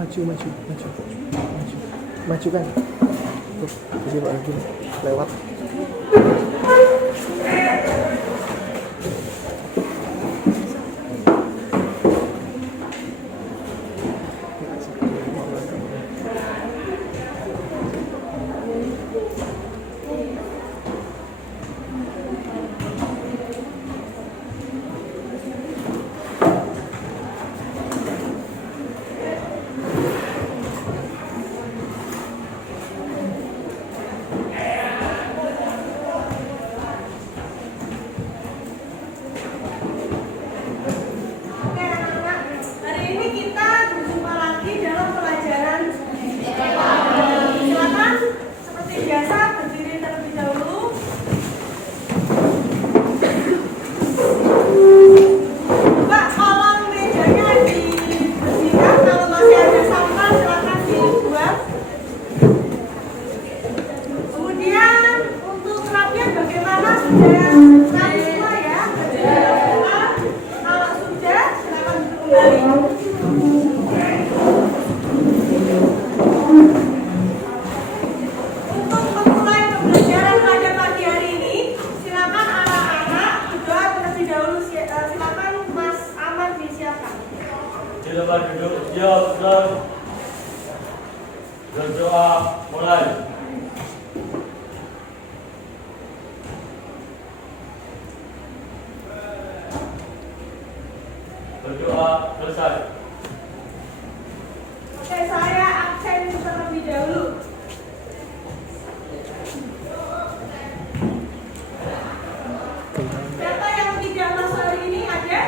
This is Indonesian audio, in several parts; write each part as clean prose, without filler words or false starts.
Maju kan. Tuh, jadi Pak Arjun lewat. Silakan duduk diam dan berdoa mulai. Berdoa selesai. Oke, saya absen terlebih dahulu. Siapa yang tidak masuk hari ini ada?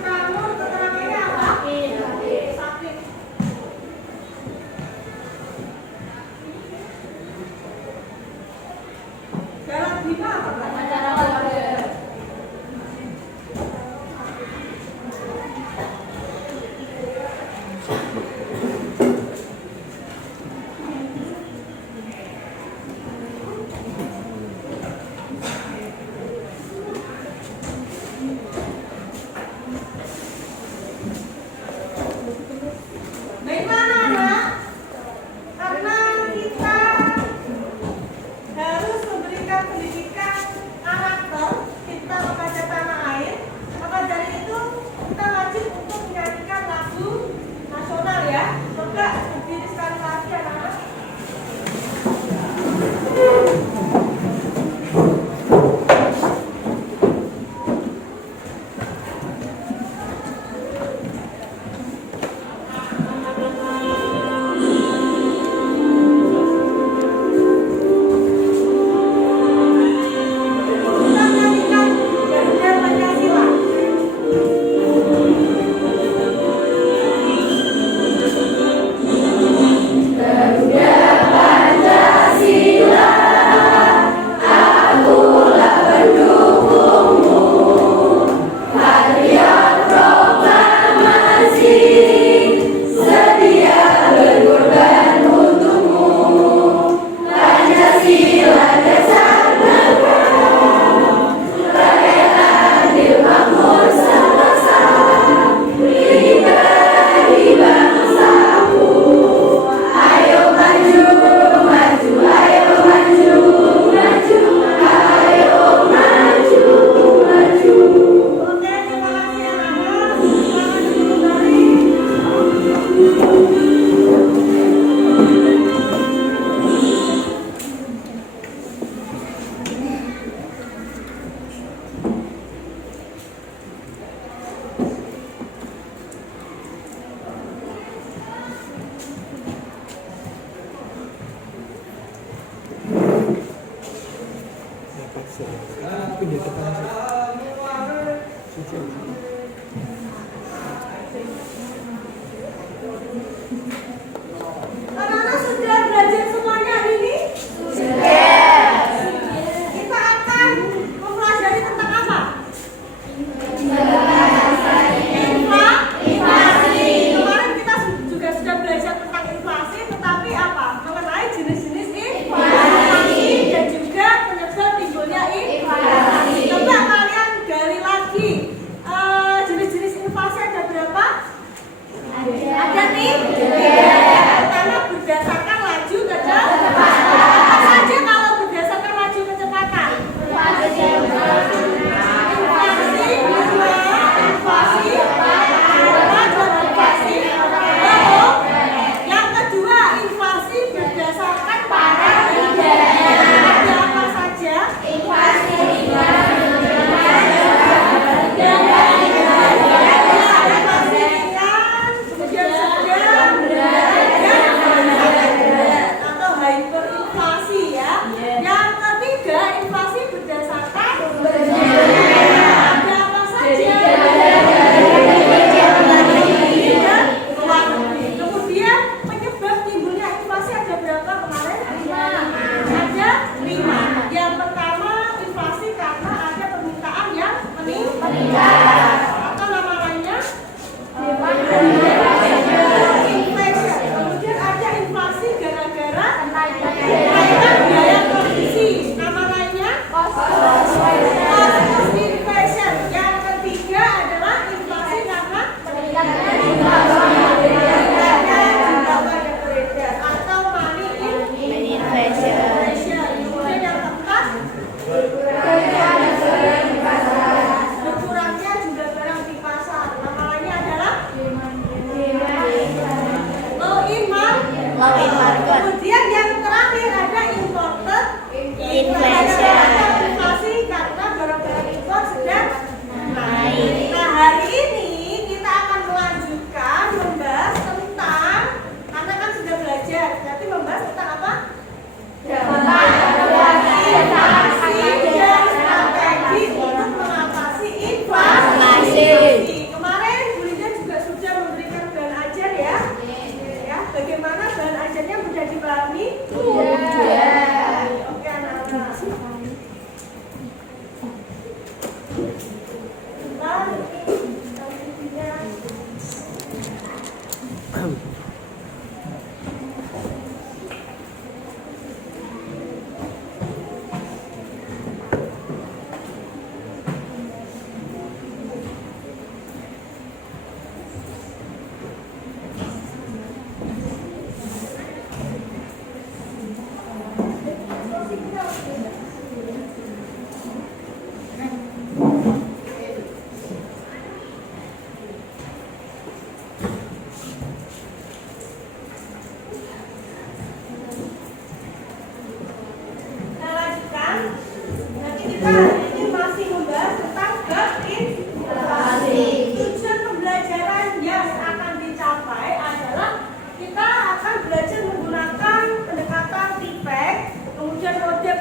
Kamu keterangannya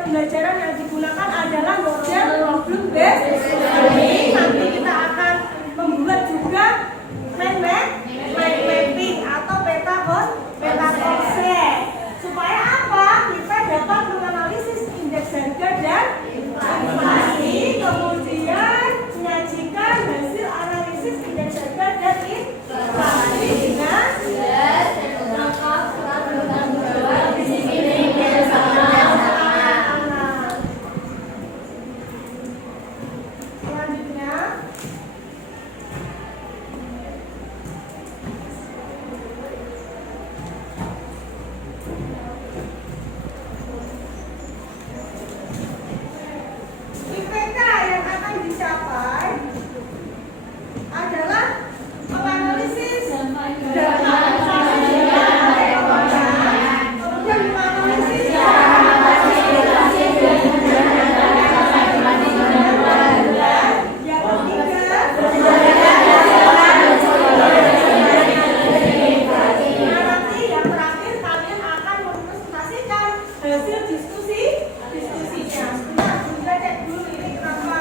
pembelajaran yang digunakan adalah model problem based learning. Nanti kita akan membuat juga mind mapping atau peta konsep. Supaya apa? Kita dapat menganalisis indeks harga dan inflasi, kemudian menyajikan hasil analisis indeks harga dan inflasi dengan selanjutnya IPK yang akan dicapai adalah menganalisis data inflasi dan kemudian menganalisis nanti yang terakhir kalian akan mempresentasikan hasil diskusinya. Sebentar, Bunda cek dulu ini kenapa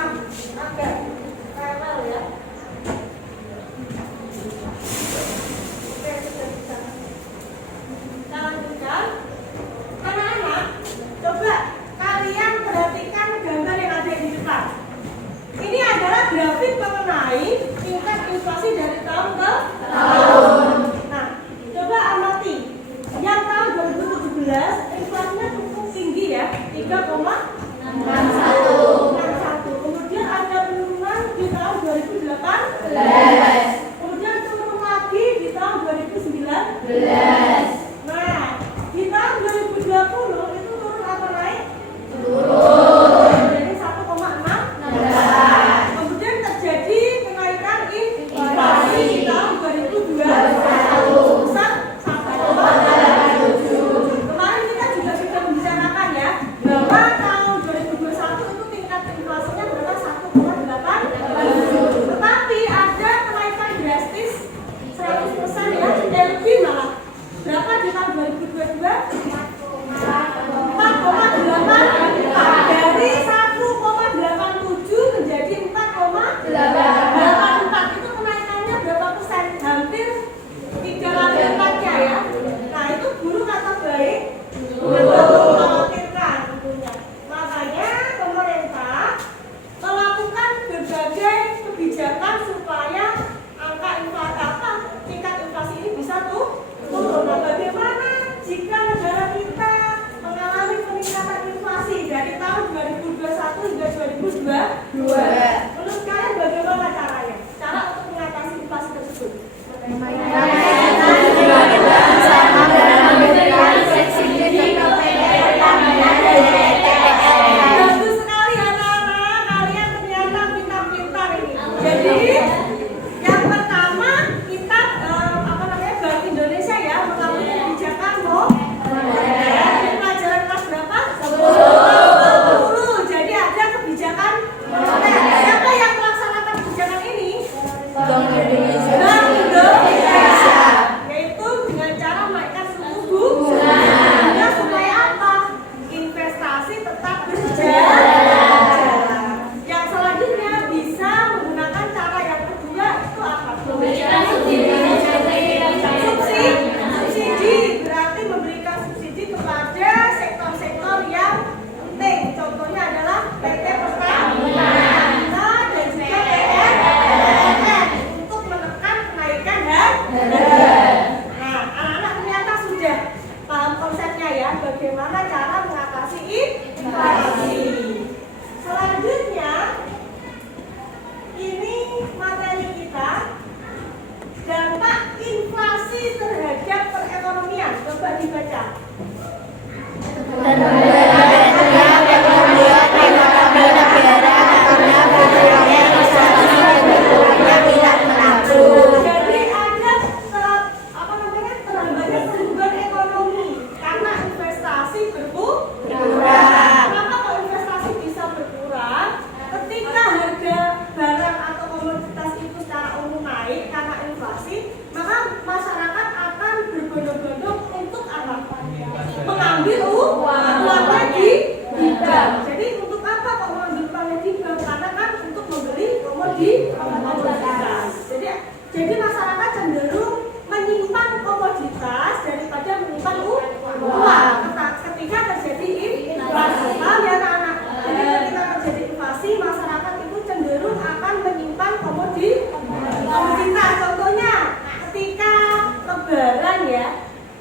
agak rewel ya. Oke, sudah bisa. Kita lanjutkan. Anak-anak, coba kalian perhatikan gambar yang ada di depan. Ini adalah grafik mengenai tingkat inflasi dari tahun ke tahun. Nah, coba amati. Yang tahun 2017 inflasinya cukup tinggi ya, 3,61. Kemudian ada penurunan di tahun 2018. Kemudian turun lagi di tahun 2019. Nah, di tahun 2020 itu turun atau naik? Jadi 1,6. Kemudian terjadi kenaikan inflasi di tahun 2021 sebesar 1,87. Kemarin kita juga sudah membicarakan ya bahwa tahun 2021 itu tingkat inflasinya berapa? 1,87. Tetapi ada kenaikan drastis 100% ya, lebih malah. Berapa di tahun 2022? 4,84 dari 1,87 menjadi 4,84. Itu kenaikannya berapa persen? Hampir 3 kali lipatnya ya. Nah, itu buruk atau baik? Mengkhawatirkan tentunya. Makanya pemerintah melakukan berbagai kebijakan supaya angka tingkat inflasi ini bisa turun. Nah, bagaimana jika negara kita mengalami peningkatan inflasi dari tahun 2021 hingga 2022? Menurut kalian bagaimana caranya? Cara untuk mengatasi inflasi tersebut? Bagus sekali anak-anak, kalian ternyata pintar-pintar ini. Jadi yang pertama kita Bank Indonesia ya mengambil kebijakan di pelajaran kelas berapa? 10. Jadi ada kebijakan moneter. Siapa yang melaksanakan kebijakan ini? Bank Indonesia. Yaitu dengan cara menaikkan suku bunga. Nah, supaya apa? Investasi tetap berjalan. Yang selanjutnya bisa menggunakan cara yang kedua itu apa? Subsidi berarti memberikan subsidi kepada sektor-sektor yang penting. Contohnya adalah PT Pertamina dan juga PLN untuk menekan kenaikan harga. Nah, anak-anak ternyata sudah paham konsepnya ya, bagaimana cara mengatasi inflasi. Selanjutnya, ini materi kita, dampak inflasi terhadap perekonomian. Coba dibaca. Jadi ada terhambatnya pertumbuhan ekonomi karena investasi berkurang. Kenapa kok investasi bisa berkurang? Ketika harga barang atau komoditas itu secara umum naik karena inflasi, maka masyarakat akan berbondong-bondong untuk apa? Mengambil uang Jadi masyarakat cenderung menyimpan komoditas daripada menyimpan uang ketika terjadi inflasi. Paham ya anak-anak? Jadi ketika terjadi inflasi, masyarakat itu cenderung akan menyimpan komoditas. Contohnya, ketika lebaran ya,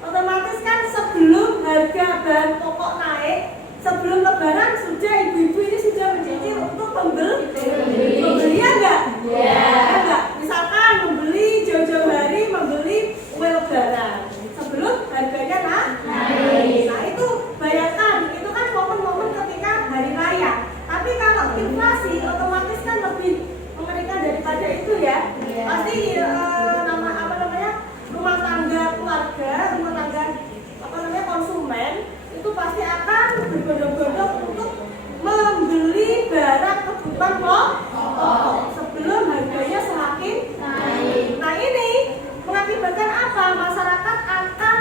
otomatis kan sebelum harga bahan pokok naik, sebelum lebaran sudah ibu-ibu ini sudah mencicil untuk pembelian enggak? Enggak. Misalkan membeli jauh-jauh hari membeli kue lebaran sebelum harganya naik. Nah itu bayangkan, itu kan momen-momen ketika hari raya. Tapi kalau inflasi otomatis kan lebih mengerikan daripada itu ya. Pasti rumah tangga keluarga, rumah tangga konsumen itu pasti akan berbondong-bondong untuk membeli barang kebutuhan pokok sebelum harganya semakin naik. Nah ini mengakibatkan apa? Masyarakat akan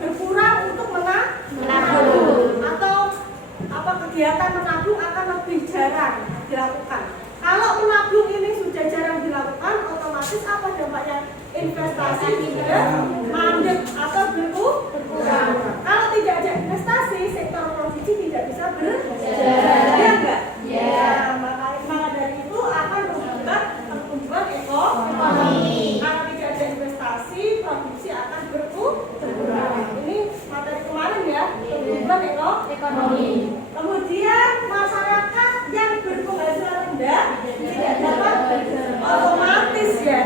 berkurang untuk menabung atau kegiatan menabung akan lebih jarang dilakukan. Kalau menabung ini sudah jarang dilakukan, otomatis apa dampaknya? Investasi juga mandek atau berkurang. Kalau tidak ada investasi, sektor produksi tidak bisa berjalan. Ya enggak? Ya, maka dari itu akan membuat pertumbuhan ekonomi. Kalau tidak ada investasi, produksi akan berkurang. Ini materi kemarin ya, pertumbuhan ekonomi. Kemudian masyarakat yang berpenghasilan rendah tidak dapat otomatis ya.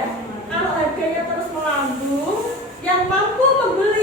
Kalau harganya terus melambung, yang mampu membeli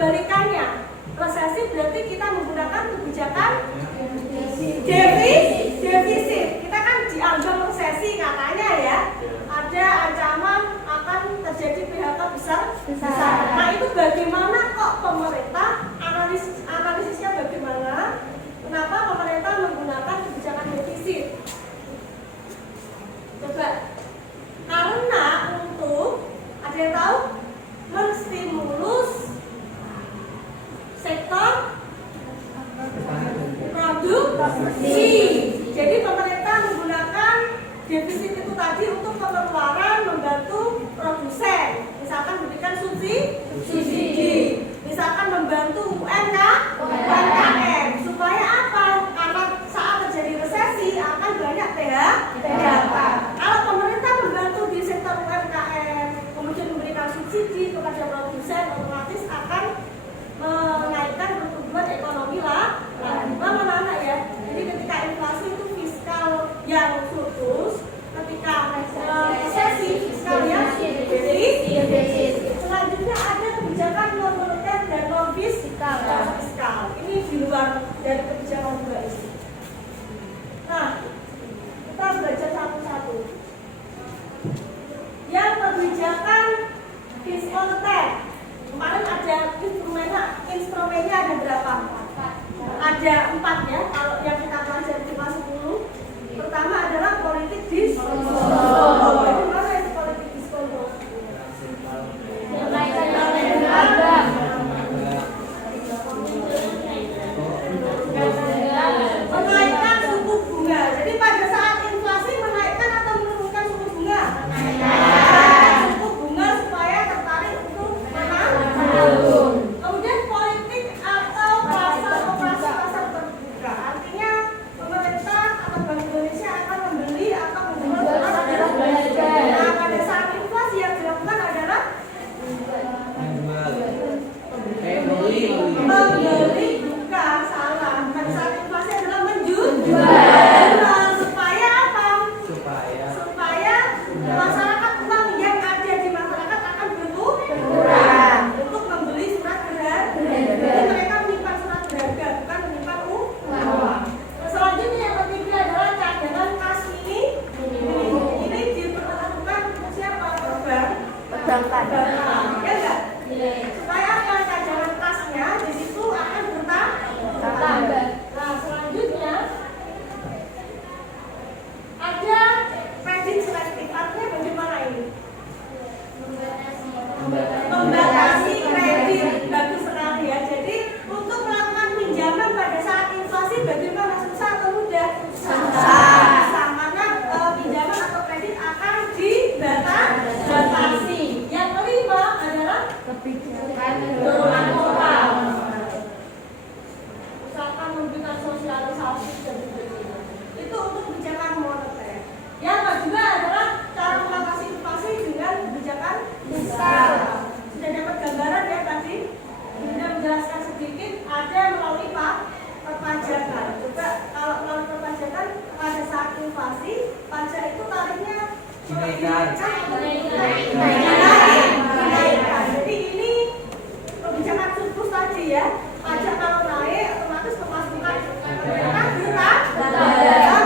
kebalikannya. Resesi berarti kita menggunakan kebijakan defisit. Kita kan dianggap resesi katanya ya. Ada ancaman akan terjadi PHK besar. Nah itu bagaimana kok pemerintah analisisnya bagaimana? Kenapa pemerintah menggunakan kebijakan defisit? Coba, karena untuk ada yang tahu menstimulus sektor produksi. Jadi pemerintah menggunakan defisit itu tadi untuk pengeluaran membantu produsen. Misalkan memberikan subsidi, misalkan membantu UMKM. Supaya apa? Karena saat terjadi resesi akan banyak PHK. Kalau pemerintah membantu di sektor UMKM, kemudian memberikan subsidi kepada produsen, otomatis akan menaikkan pertumbuhan ekonomi lah. Mana ya? Jadi ketika inflasi itu fiskal yang surplus, ketika resesi fiskal yang defisit. Selanjutnya ada kebijakan non moneter dan non fiskal. Ini di luar dari kebijakan dua ini. Nah, kita belajar satu-satu. Yang kebijakan fiskalitas. Kemarin ada instrumennya ada berapa? Ada 4 ya, kalau yang kita pelajari di kelas 10. Pertama adalah politik diskonto. Bagaimana itu politik diskonto? Menaikkan suku bunga. Jadi pada saat inflasi menaikkan atau menurunkan suku bunga? Menaikkan suku bunga supaya tertarik untuk menabung. Kemudian politik atau operasi pasar terbuka. Artinya pemerintah atau Bank Indonesia akan membeli atau menjual barang. Nah, pada saat inflasi yang dilakukan adalah membeli, bukan salah. Pada saat inflasi adalah menjual. Supaya apa? Supaya masyarakat, uang yang ada di masyarakat akan berkurang untuk membeli surat berharga. Jadi mereka menyimpan surat berharga, bukan menyimpan uang. Selanjutnya yang ketiga adalah cadangan kas ini. Ini diperlakukan untuk siapa? Perbankan. Ya enggak? Supaya apa? Cadangan kasnya di situ akan bertambah. Nah, selanjutnya ada kredit selektif. Artinya bagaimana ini? Membatasi kredit. Bagus sekali ya. Jadi untuk melakukan pinjaman pada saat inflasi bagaimana, susah atau mudah? Susah. Karena pinjaman atau kredit akan dibatasi. Yang kelima adalah dorongan moral. Misalkan memberikan sosialisasi dan sebagainya. Itu untuk kebijakan moneter. Yang kedua adalah cara mengatasi inflasi dengan kebijakan fiskal. Sudah dapat gambaran ya tadi? Sudah menjelaskan sedikit. Ada melalui perpajakan. Coba kalau melalui perpajakan pada saat inflasi, pajak itu tarifnya dinaikkan. Jadi ini kebijakan surplus tadi ya. Pajak kalau naik otomatis pemasukan pemerintah bertambah ya.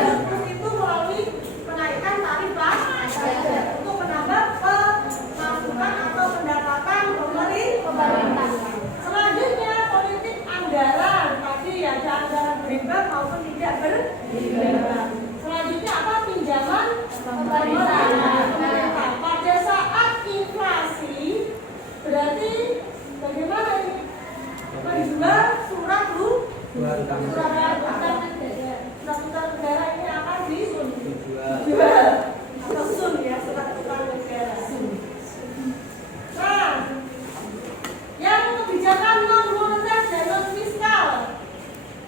Surplus itu melalui penaikan tarif pajak untuk menambah pemasukan atau pendapatan pemerintah. Selanjutnya politik anggaran tadi ya, ada anggaran berimbang maupun tidak berimbang. Selanjutnya apa? Pinjaman pemerintah. Pada saat inflasi berarti bagaimana ini? Menjual surat utang negara ini akan dijual atau sun ya, surat utang negara. Nah, yang kebijakan non moneter dan non fiskal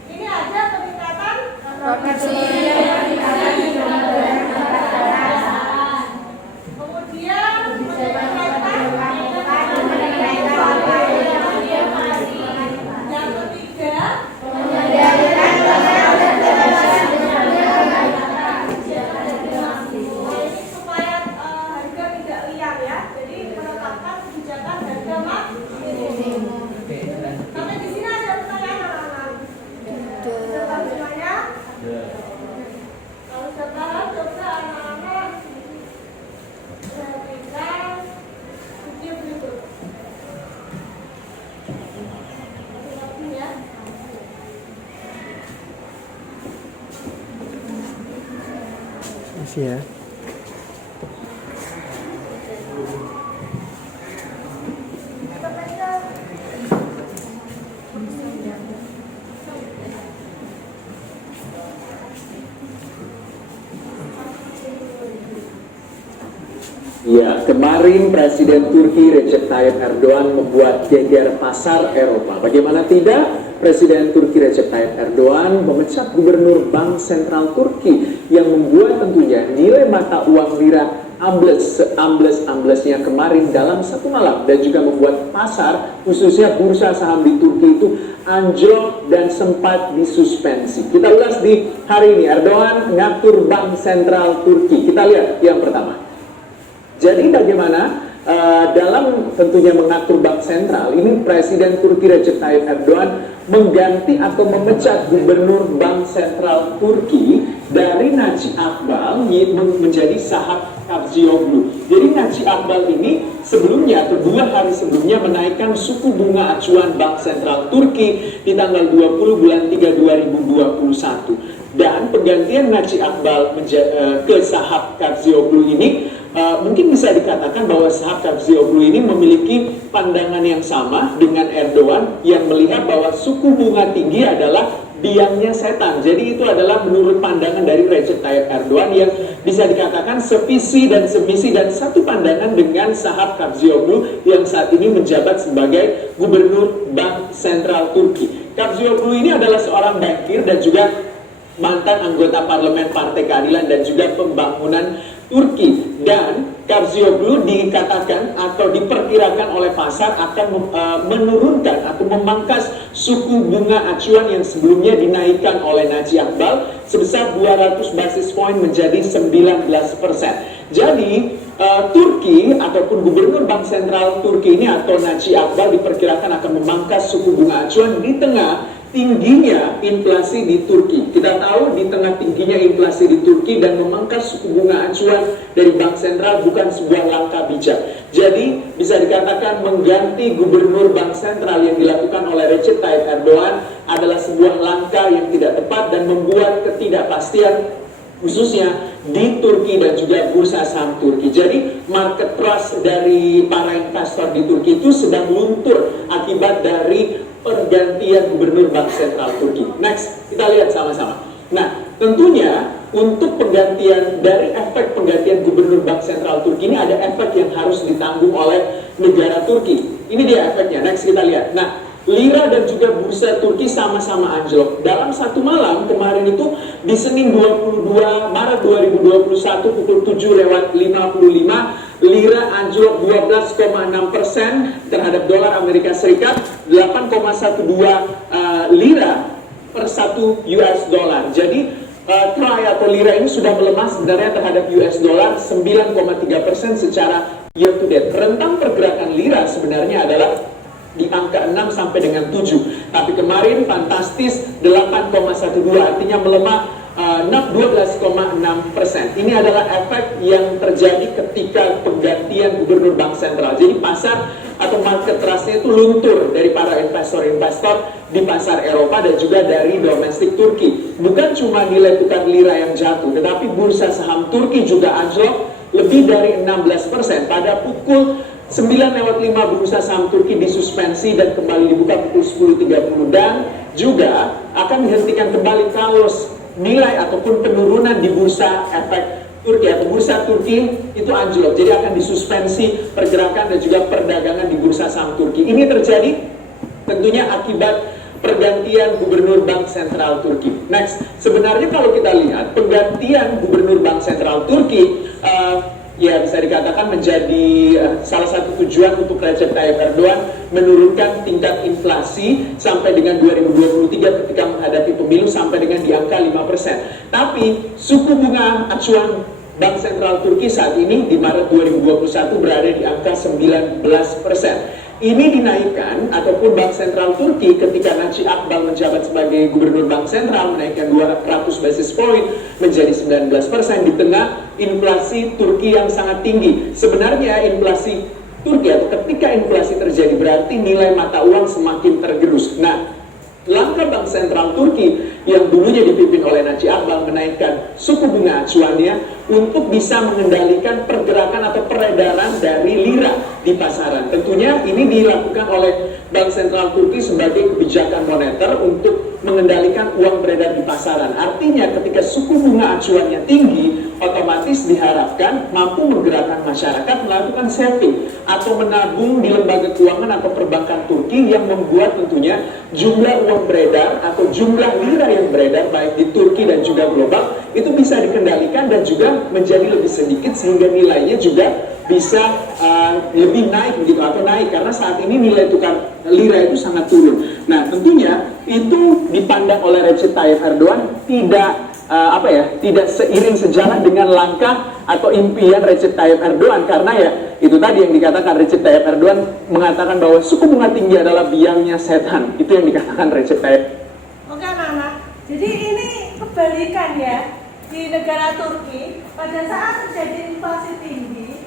ini ada peningkatan produksi. Kemudian yang ketiga supaya harga tidak liar ya. Jadi menetapkan kebijakan harga Makasih ya. Ya, kemarin Presiden Turki Recep Tayyip Erdogan membuat geger pasar Eropa. Bagaimana tidak, Presiden Turki Recep Tayyip Erdogan memecat Gubernur Bank Sentral Turki yang membuat tentunya nilai mata uang lira ambles seambles-amblesnya kemarin dalam satu malam, dan juga membuat pasar, khususnya bursa saham di Turki itu anjlok dan sempat disuspensi. Kita ulas di hari ini, Erdogan ngatur Bank Sentral Turki. Kita lihat yang pertama. Jadi bagaimana dalam tentunya mengatur bank sentral ini, Presiden Turki Recep Tayyip Erdogan mengganti atau memecat Gubernur Bank Sentral Turki dari Naci Akbal menjadi Sahap Kavcioglu. Jadi Naci Akbal ini sebelumnya atau 2 hari sebelumnya menaikkan suku bunga acuan Bank Sentral Turki di tanggal 20 bulan 3 2021. Dan penggantian Naci Akbal ke Sahap Kavcioglu ini mungkin bisa dikatakan bahwa Sahap Kavcioglu ini memiliki pandangan yang sama dengan Erdogan yang melihat bahwa suku bunga tinggi adalah biangnya setan. Jadi itu adalah menurut pandangan dari Recep Tayyip Erdogan yang bisa dikatakan sevisi dan semisi dan satu pandangan dengan Sahap Kavcioglu yang saat ini menjabat sebagai Gubernur Bank Sentral Turki. Kavcioglu ini adalah seorang bankir dan juga mantan anggota parlemen Partai Keadilan dan juga Pembangunan Turki. Dan Kavcioglu dikatakan atau diperkirakan oleh pasar akan menurunkan atau memangkas suku bunga acuan yang sebelumnya dinaikkan oleh Naci Akbal sebesar 200 basis point menjadi 19%. Jadi Turki ataupun Gubernur Bank Sentral Turki ini atau Naci Akbal diperkirakan akan memangkas suku bunga acuan di tengah tingginya inflasi di Turki. Kita tahu di tengah tingginya inflasi di Turki dan memangkas suku bunga acuan dari Bank Sentral bukan sebuah langkah bijak. Jadi bisa dikatakan mengganti Gubernur Bank Sentral yang dilakukan oleh Recep Tayyip Erdogan adalah sebuah langkah yang tidak tepat dan membuat ketidakpastian khususnya di Turki dan juga bursa saham Turki. Jadi market trust dari para investor di Turki itu sedang luntur akibat dari pergantian Gubernur Bank Sentral Turki. Next, kita lihat sama-sama. Nah, tentunya untuk penggantian dari efek penggantian Gubernur Bank Sentral Turki ini ada efek yang harus ditanggung oleh negara Turki. Ini dia efeknya. Next, kita lihat. Nah, lira dan juga bursa Turki sama-sama anjlok. Dalam satu malam kemarin itu di Senin 22 Maret 2021 pukul 7:55 lira anjlok 12,6% terhadap dolar Amerika Serikat, 8,12 lira per 1 US dollar. Jadi troy atau lira ini sudah melemah sebenarnya terhadap US dollar 9,3% secara year to date. Rentang pergerakan lira sebenarnya adalah di angka 6 sampai dengan 7. Tapi kemarin fantastis 8,12, artinya melemah 12,6%. Ini adalah efek yang terjadi ketika penggantian Gubernur Bank Sentral. Jadi pasar atau market trust-nya itu luntur dari para investor-investor di pasar Eropa dan juga dari domestik Turki. Bukan cuma nilai tukar lira yang jatuh, tetapi bursa saham Turki juga anjlok lebih dari 16%. Pada pukul 9:05 bursa saham Turki disuspensi dan kembali dibuka pukul 10:30 dan juga akan dihentikan kembali kalau nilai ataupun penurunan di bursa efek Turki atau bursa Turki itu anjlok. Jadi akan disuspensi pergerakan dan juga perdagangan di bursa saham Turki. Ini terjadi tentunya akibat pergantian Gubernur Bank Sentral Turki. Next, sebenarnya kalau kita lihat penggantian Gubernur Bank Sentral Turki ya bisa dikatakan menjadi salah satu tujuan untuk Recep Tayyip Erdogan menurunkan tingkat inflasi sampai dengan 2023 ketika menghadapi pemilu sampai dengan di angka 5%. Tapi suku bunga acuan Bank Sentral Turki saat ini di Maret 2021 berada di angka 19%. Ini dinaikkan ataupun Bank Sentral Turki ketika Naci Akbal menjabat sebagai Gubernur Bank Sentral menaikkan 200 basis point menjadi 19% di tengah inflasi Turki yang sangat tinggi. Sebenarnya inflasi Turki atau ketika inflasi terjadi berarti nilai mata uang semakin tergerus. Nah, Langkah Bank Sentral Turki yang dulunya dipimpin oleh Naci Agbal menaikkan suku bunga acuannya untuk bisa mengendalikan pergerakan atau peredaran dari lira di pasaran. Tentunya ini dilakukan oleh Bank Sentral Turki sebagai kebijakan moneter untuk mengendalikan uang beredar di pasaran. Artinya ketika suku bunga acuannya tinggi, otomatis diharapkan mampu menggerakkan masyarakat melakukan saving atau menabung di lembaga keuangan atau perbankan Turki yang membuat tentunya jumlah uang beredar atau jumlah lira yang beredar baik di Turki dan juga global itu bisa dikendalikan dan juga menjadi lebih sedikit sehingga nilainya juga bisa lebih naik begitu atau naik karena saat ini nilai tukar lira itu sangat turun. Nah tentunya itu dipandang oleh Recep Tayyip Erdogan tidak seiring sejalan dengan langkah atau impian Recep Tayyip Erdogan karena ya itu tadi yang dikatakan Recep Tayyip Erdogan mengatakan bahwa suku bunga tinggi adalah biangnya setan. Itu yang dikatakan Recep Tayyip. Oke anak-anak, jadi ini kebalikan ya di negara Turki pada saat terjadi inflasi tinggi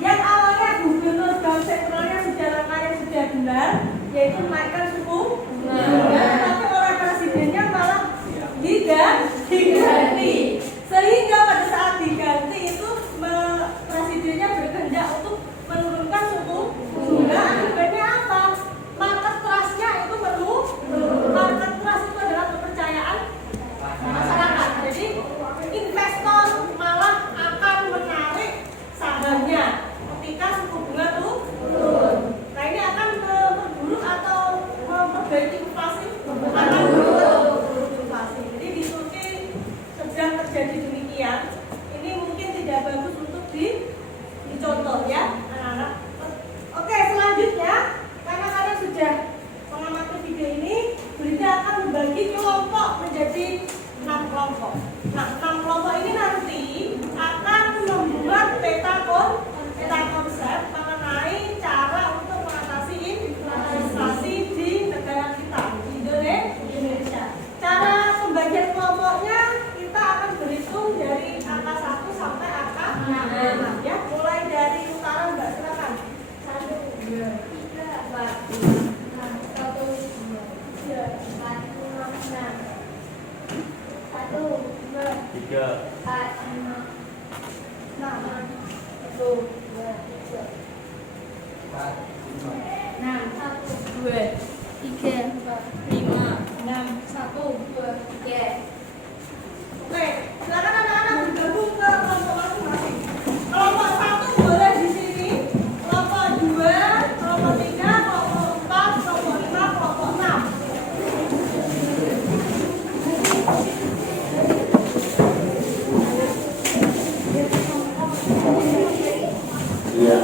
yang awalnya gubernur bank sentralnya sudah langkahnya sudah benar yaitu menaikkan suku bunga, tapi oleh presidennya malah diganti sehingga pada saat diganti itu presidennya berkehendak untuk menurunkan suku bunga. Akibatnya apa? Market trust-nya itu menurun. Market trust itu adalah kepercayaan masyarakat. Jadi investor malah akan menarik sahamnya ketika suku bunga turun. Nah ini akan memperburuk atau memperbaiki inflasi? Akan memperburuk inflasi. Jadi di Turki sedang terjadi demikian. Ini mungkin tidak bagus untuk dicontoh ya anak-anak. Oke selanjutnya karena kalian sudah mengamati video ini, Berita akan membagi kelompok menjadi 6 kelompok. Nah 6 kelompok ini nanti akan membuat peta konsep mengenai cara untuk mengatasi inflasi di negara kita, di Indonesia. Cara pembagian kelompoknya kita akan berhitung dari angka 1 sampai angka 6 ya. Mulai dari utara Mbak silakan. 1, 2, 3, 4, 5, 6, 1, 2, 3, 4, 5, 6. 1, 2, 3, 4, 5, 6. 1, 2, 3, 4, 6, 1, 2, 3, 4, 5, 6, 1, 2, 3. Oke, silakan anak-anak bergabung ke kelompok masing-masing. Kelompok 1 boleh di sini, kelompok 2, kelompok 3, kelompok 4, kelompok 5, kelompok 6. Iya.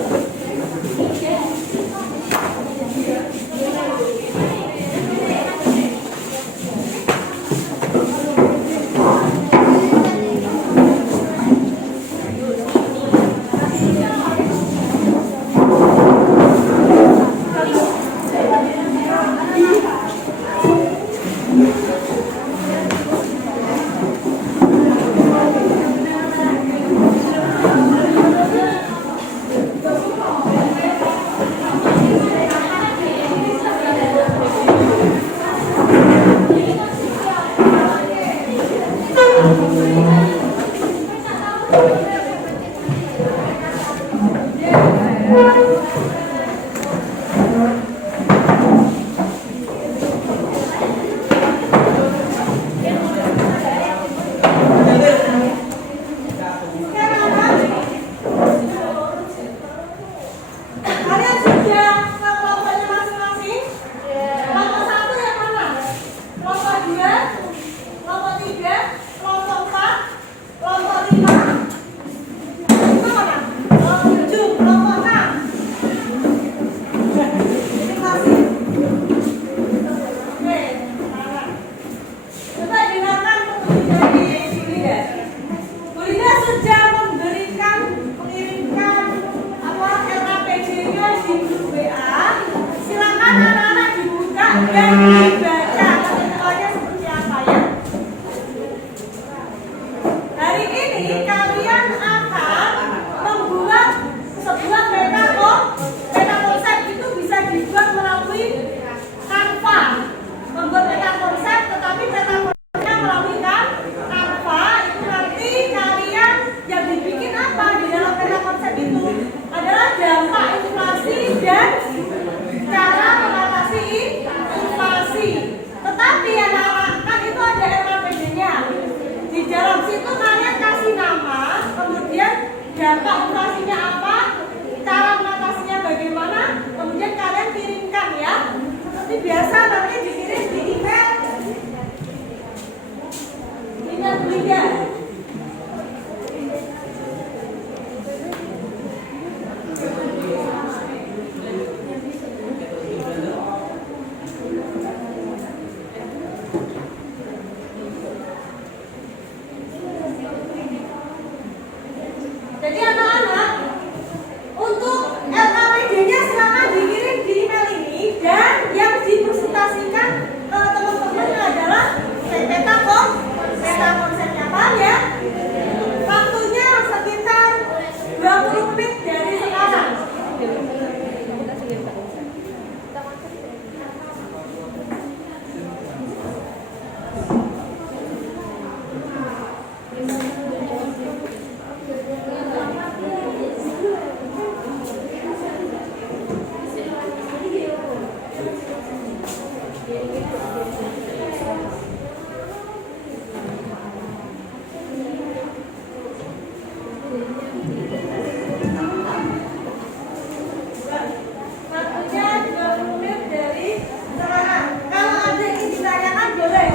Waktunya 20 menit dari sekarang. Kalau ada yang ingin ditanyakan boleh.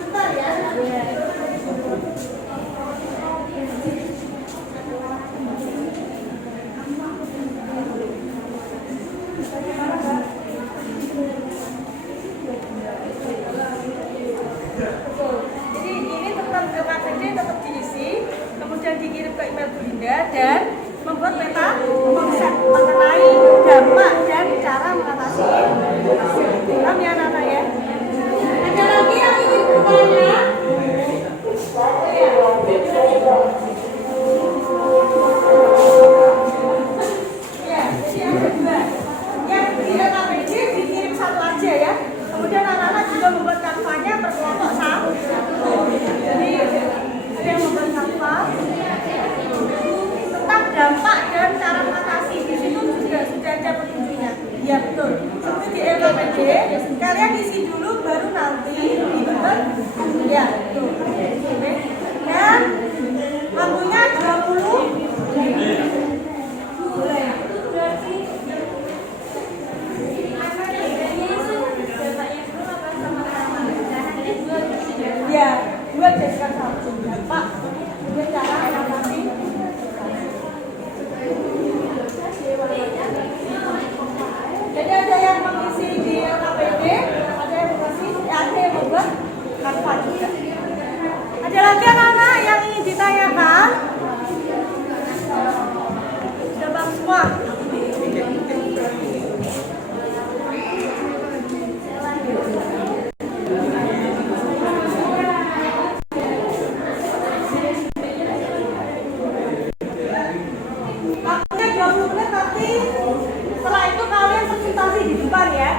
Bentar ya. Jadi ini tetap KPD tetap diisi, kemudian dikirim ke email Bu Linda dan membuat peta konsep mengenai dampak dan cara mengatasi. Paham ya anak-anak ya? Ada lagi yang ingin bertanya? Ya, yang kedua, yang di KPD dikirim satu aja ya. Kemudian anak-anak juga membuat kanvanya per kelompok satu. Jadi ada yang membuat kanva tentang dampak dan cara mengatasi. Di situ juga sudah ada petunjuknya. Ya betul. Seperti di LKPD, kalian isi dulu baru nanti dibentuk. Ya betul. Oke. Dan waktunya 20 boleh. Ya, buat jadikan satu dampak kemudian cara mengatasi. Jadi ada yang mengisi di LKPD, ada yang mengisi, ada yang membuat kanva juga. Ada lagi anak-anak yang ingin ditanyakan? Sudah bang semua? Waktunya 20 menit nanti. Setelah itu kalian presentasi di depan ya.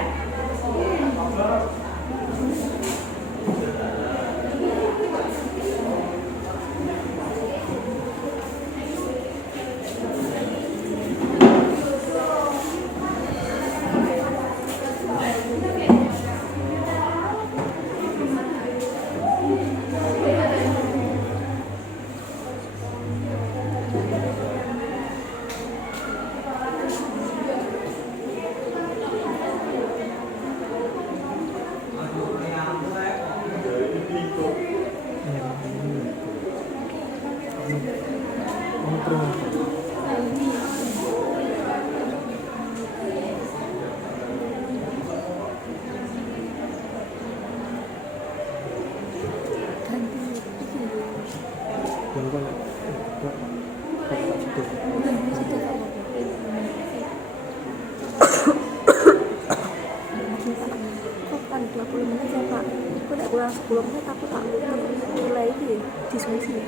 Kan 20 menit ya Pak. Aku nek kurang 10 menit aku tak nilai iki diskusi.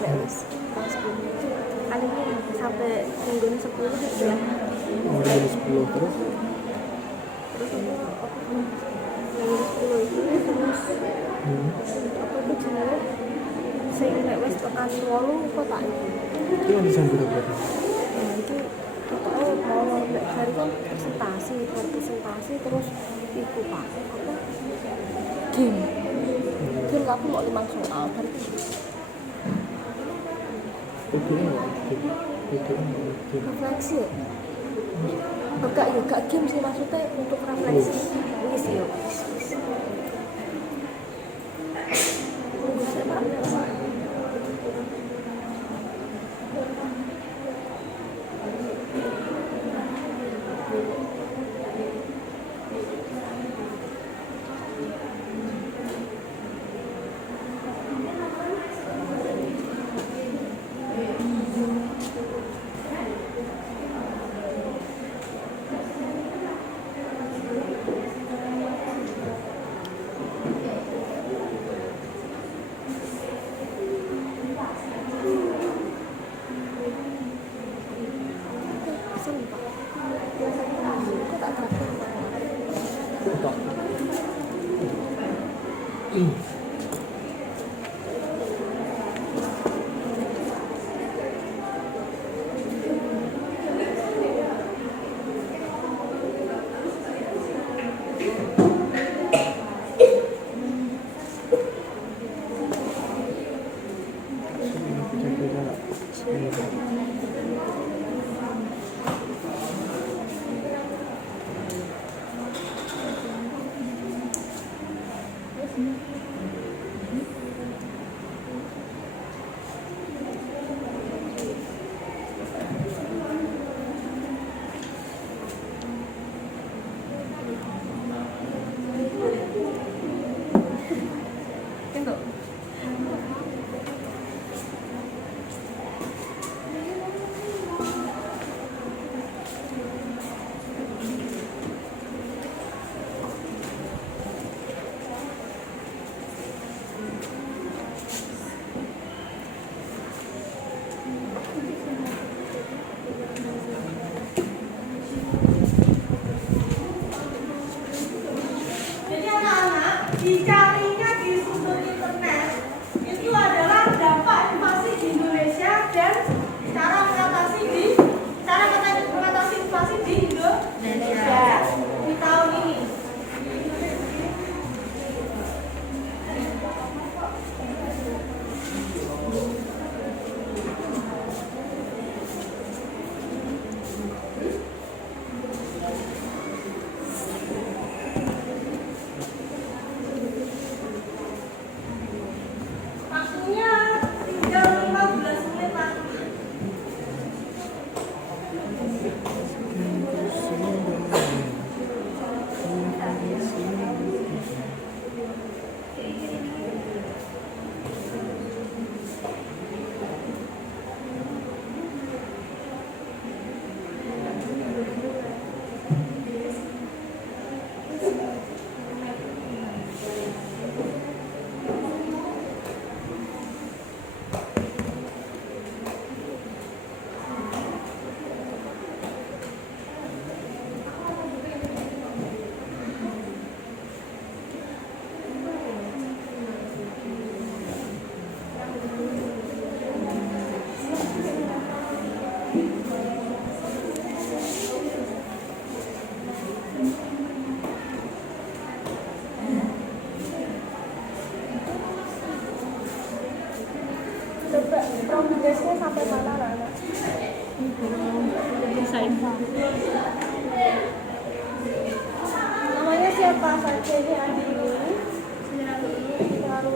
Nek wis kurang 10 menit. Kan ini sampai minggu 10 gitu ya. Mulai 10 terus. Terus aku minggu 10 itu terus aku tuh jenenge sing nek wis tekan 8 kok tak Itu yang disambil berarti. nanti kita mau cari presentasi terus iku Pak apa game aku mau 5 soal berarti refleksi ya gak game sih maksudnya untuk refleksi wis yo wis tunggu saya Pak. dicarinya di sumber internet itu adalah dampak inflasi di Indonesia dan cara mengatasi inflasi di Indonesia di tahun ini. Waktunya tinggal 15 menit lagi. Coba progresnya sampai mana, Rana? Namanya siapa saja ini adik ini? Lalu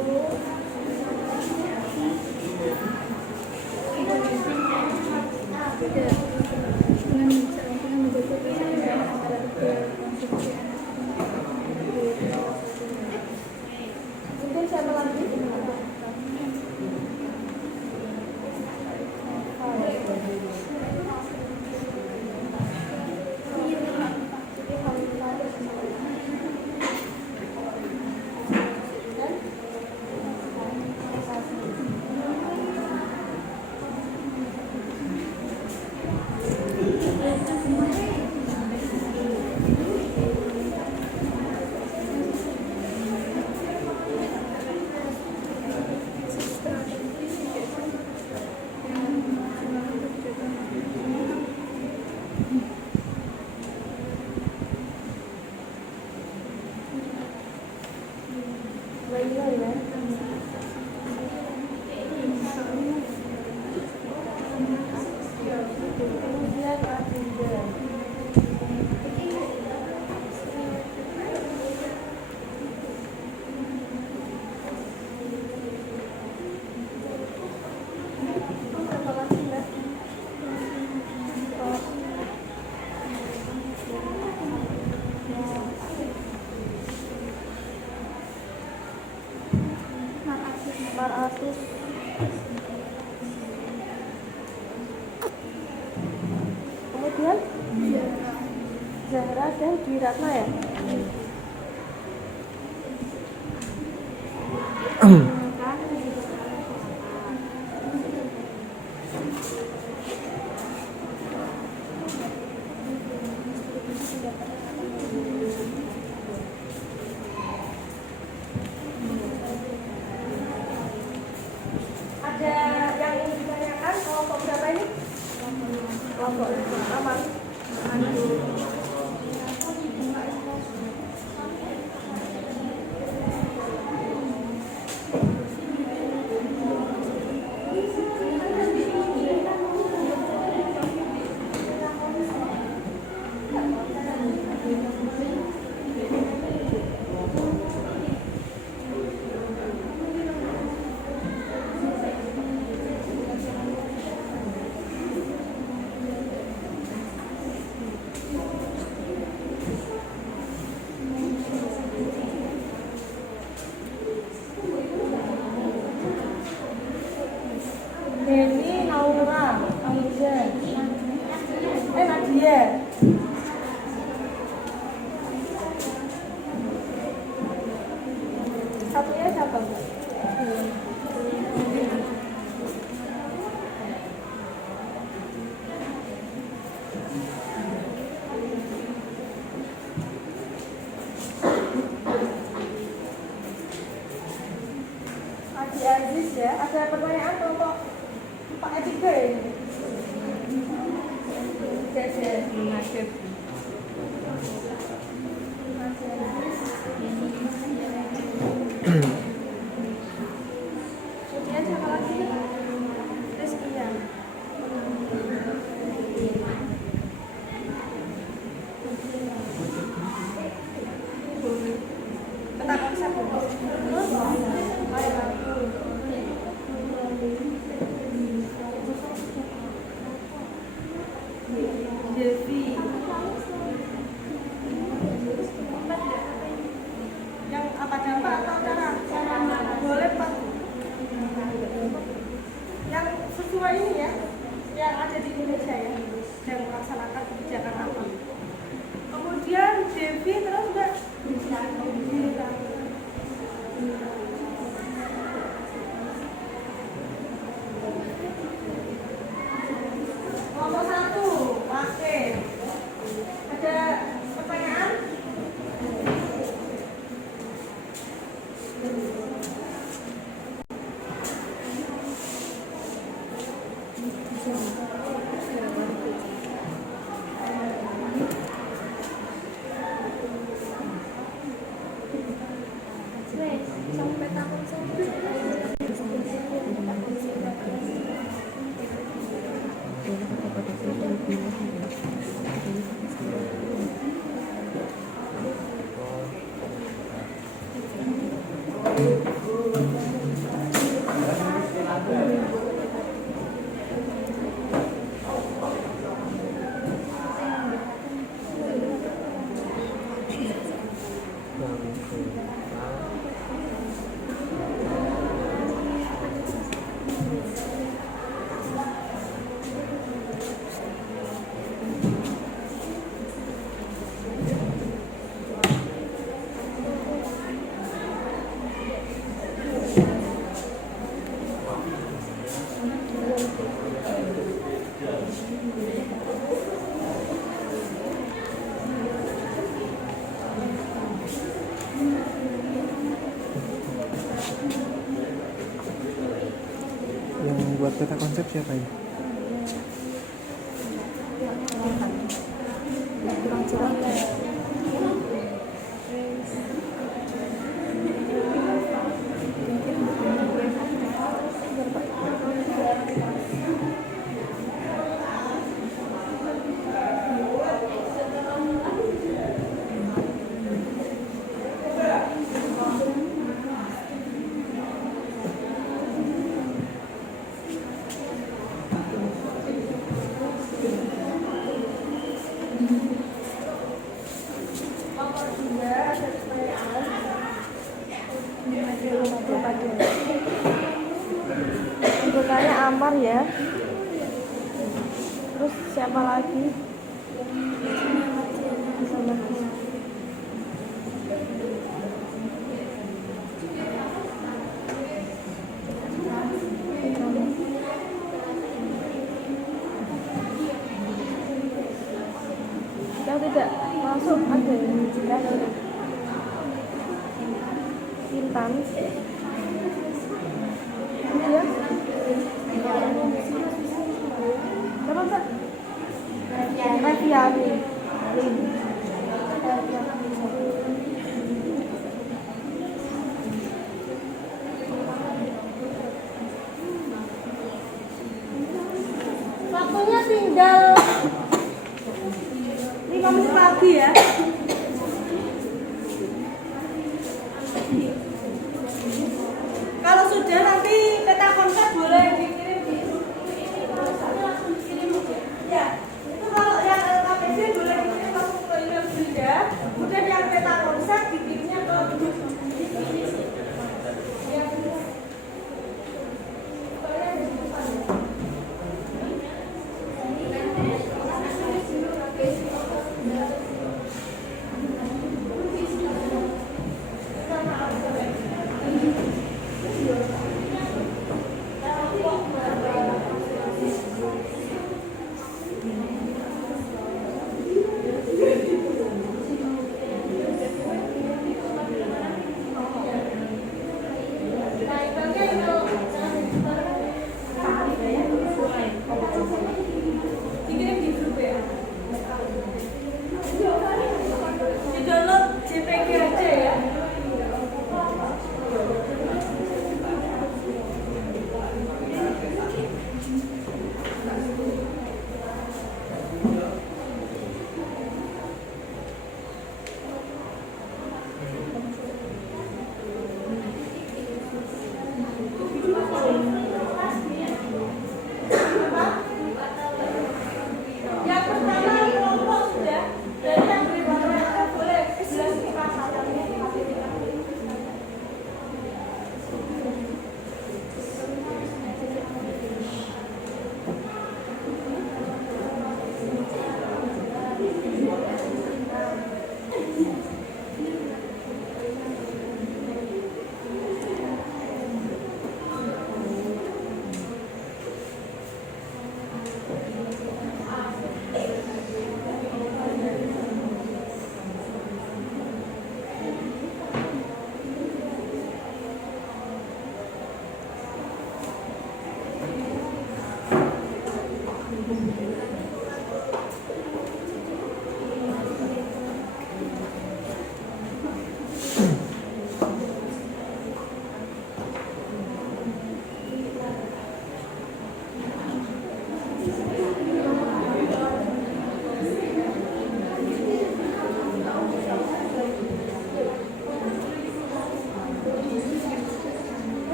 mungkin siapa lagi? Artis. Kemudian Zahra dan Dwi Ratna ya. Ada yang ingin ditanyakan? Kelompok berapa ini? Kelompok aman. ya. Ada pertanyaan kelompok 4E3 ini. Nasib. Kemudian siapa lagi? Rizky ya. Peta konsep. Devi. Yang apa dampak atau cara boleh Pak? Yang sesuai ini ya, yang ada di Indonesia ya, dan melaksanakan kebijakan apa. Kemudian Devi terus juga kelompok 1, oke. Ada pertanyaan? Sampai tahun Yang buat peta konsep siapa ya? kurang cerah. Bukannya Amar ya. Terus siapa lagi? Yang tidak masuk ada Intan. Dia siapa Mbak? Reviani. waktunya tinggal 5 menit lagi ya.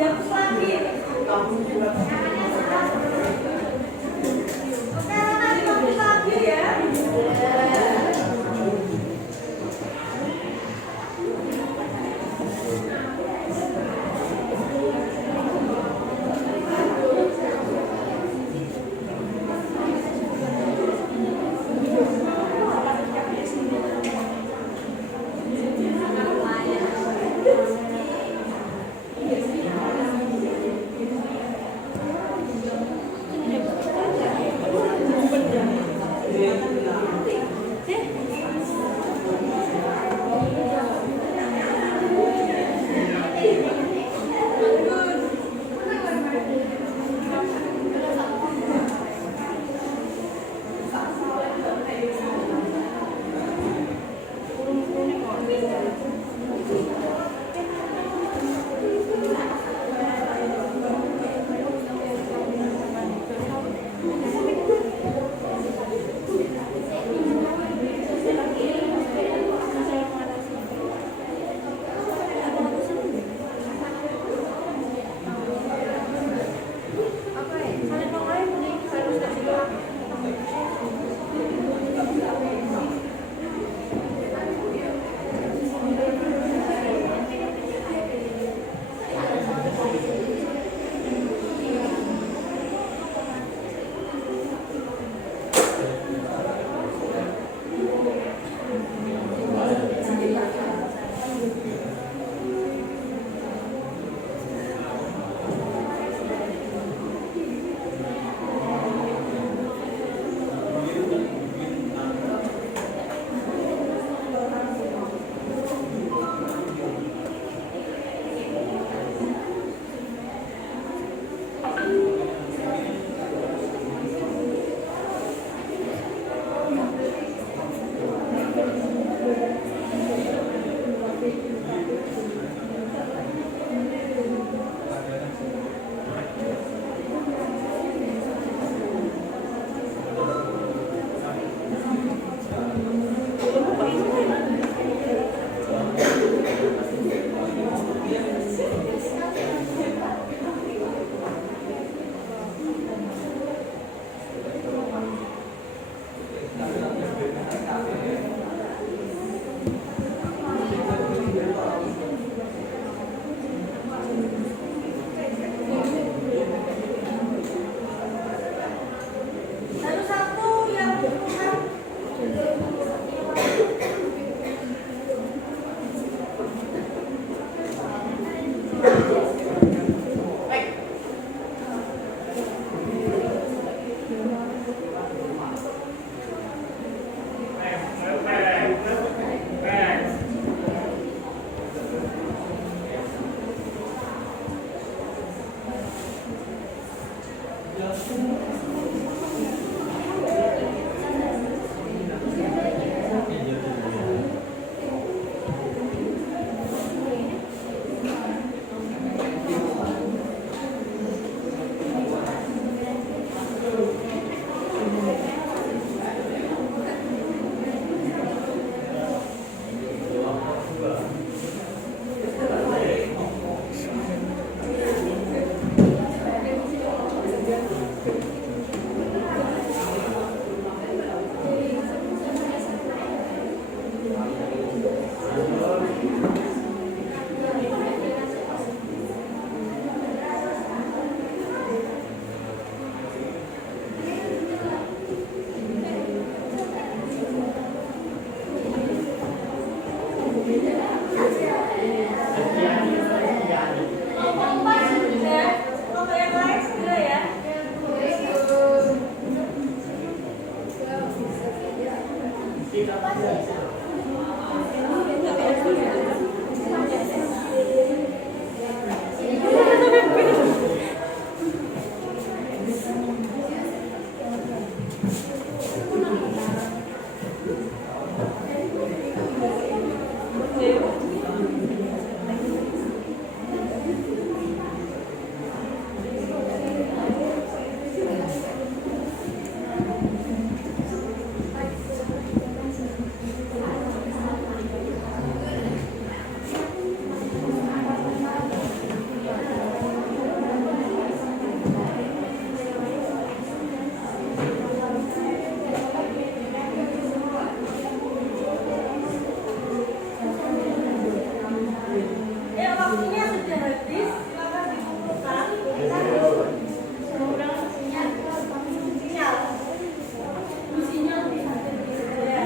dihapus lagi. Oke, Rana dihapus lagi ya. Waktunya sudah habis, silakan dikumpulkan. Sinyal. Sinyal bisa. Ya.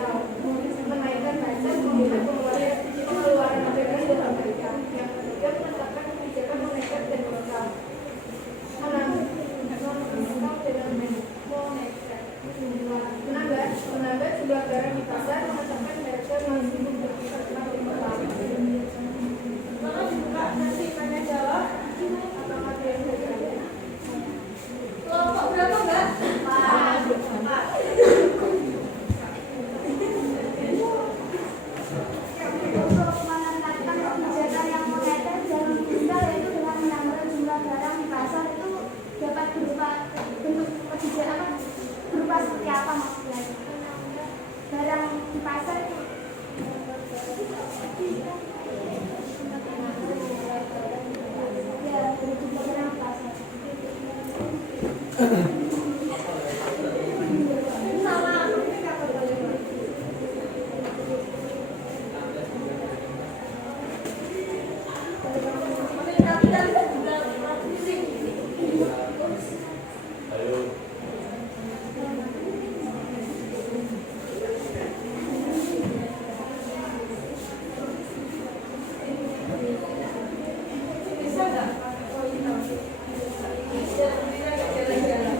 menaikkan batas penggunaan pengeluaran APBN dan pemerintah. Yang ketiga, menetapkan kebijakan moneter dan fiskal. Menambah jumlah barang di pasar, menetapkan harga maksimum berkisar 65 tahun. Maka dibuka nanti tanya jawab. Apakah ada yang bertanya? Kelompok berapa Mbak? 4. Untuk menetapkan kebijakan yang moneter dan fiskal, yaitu dengan menambah jumlah barang di pasar, itu dapat berupa bentuk kebijakan berupa seperti apa maksudnya? Barang di pasar itu ya dari jumlah barang di pasar. Sama seperti kata tadi. Meningkatkan jumlah produksi. Ayo. Bisa nggak? Oh, iya. Jalan-jalan.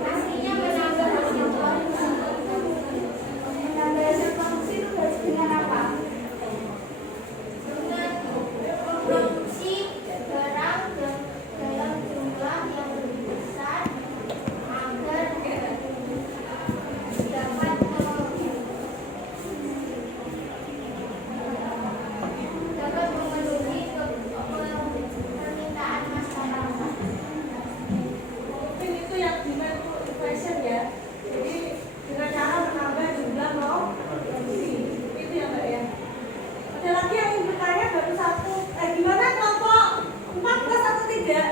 Aslinya menambah hasil produksi. Menambah hasil produksi itu harus dengan apa? Dengan produksi barang dalam jumlah yang lebih besar agar dapat memenuhi permintaan masyarakat. Mungkin itu yang demand inflation ya. Jadi dengan cara menambah jumlah produksi. Itu ya Mbak ya. Ada lagi yang ingin bertanya baru satu. Gimana kelompok 4 plus atau tidak?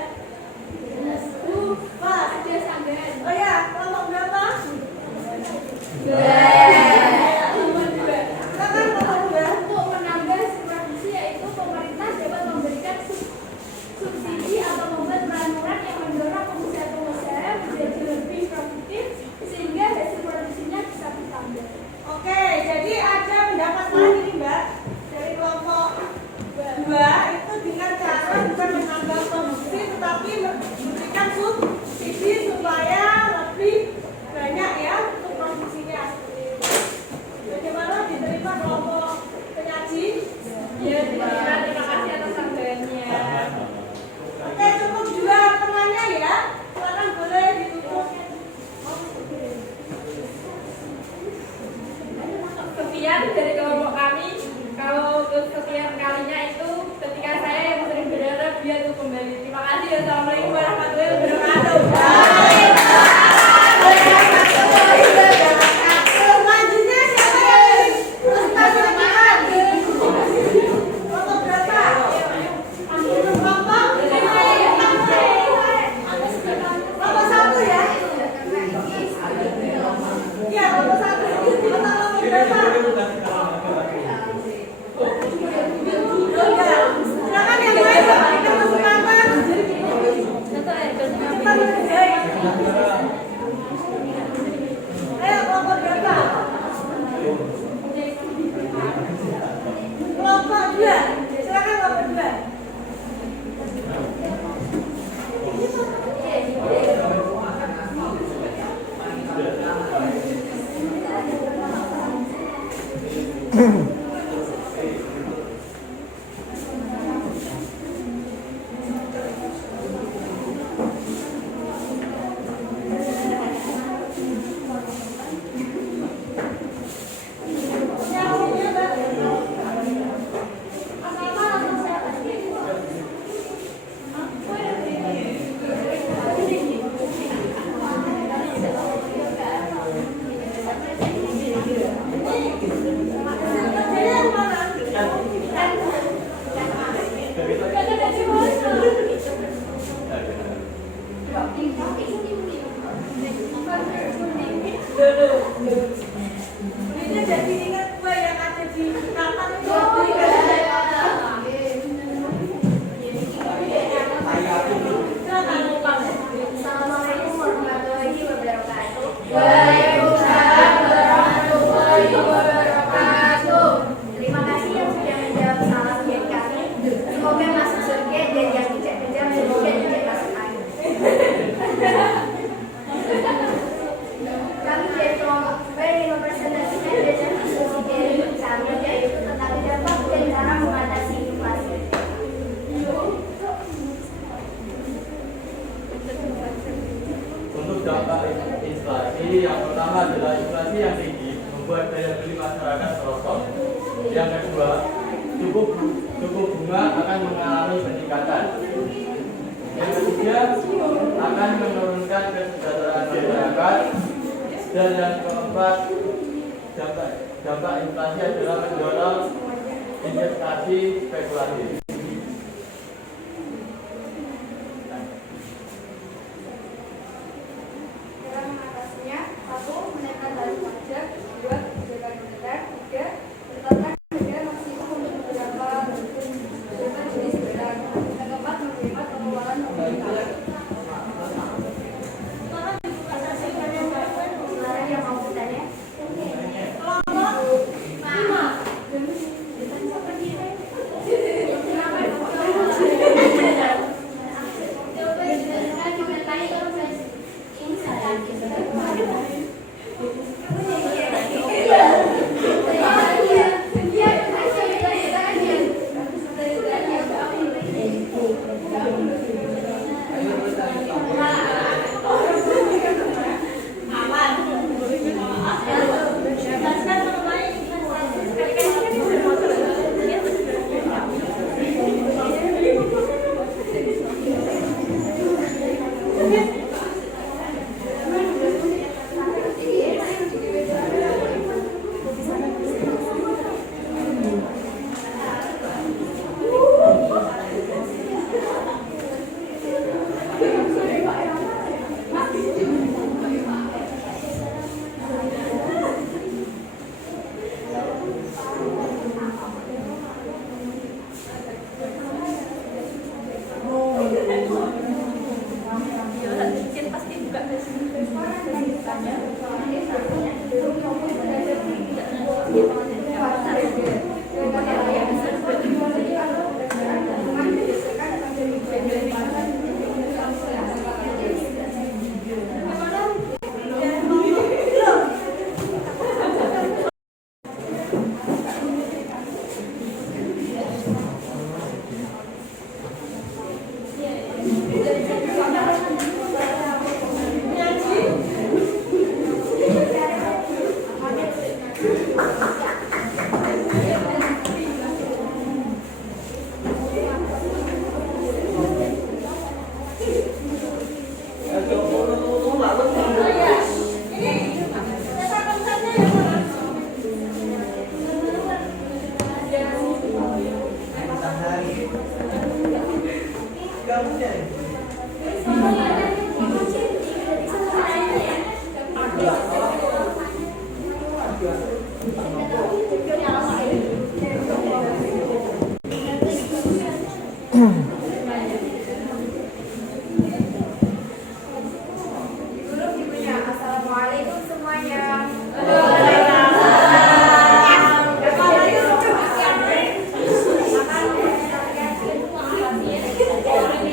Mas, Ada sampean. oh ya, kelompok berapa? Silakan kelompok 2. Untuk menambah produksi, yaitu pemerintah dapat memberikan subsidi atau membuat peran-peran yang mendorong pengusaha-pengusaha menjadi lebih produktif sehingga hasil produksinya bisa bertambah. Oke, jadi ada pendapat lain ini Mbak dari kelompok 2 itu dengan cara bukan menambah produksi tetapi memberikan subsidi supaya lebih banyak ya untuk produksinya. Bagaimana diterima kelompok penyaji? Ya, terima kasih atas sampeannya. Oke, cukup 2 penanya ya. Silakan boleh ditutup. Sekian dari kelompok kami. Kalau kesekian kalinya itu ketika saya yang sering berharap dia tuh kembali. Terima kasih. Wassalamualaikum warahmatullahi wabarakatuh. Selanjutnya siapa yang presentasi lagi? Kelompok berapa? Kelompok 1 ya? Iya, kelompok 1. Kelompok berapa? Silakan yang lain berikan kesempatan. Cepat mengerjain. Ayo kelompok berapa? Kelompok 2. Silakan kelompok 2. Ini jadi ingat gue yang ada di Kapan itu. Assalamualaikum warahmatullahi wabarakatuh. dampak inflasi. Yang pertama adalah inflasi yang tinggi membuat daya beli masyarakat merosot. Yang kedua, suku bunga akan mengalami peningkatan. Yang ketiga, akan menurunkan kesejahteraan masyarakat. Dan yang keempat, dampak inflasi adalah mendorong investasi spekulatif. Dalam mengatasinya, 1. Menaikkan tarif pajak, 2. Kebijakan moneter, 3. Menetapkan harga maksimum untuk beberapa jenis barang, yang keempat menghemat pengeluaran pemerintah. Ada yang mau bertanya? Assalamualaikum semuanya.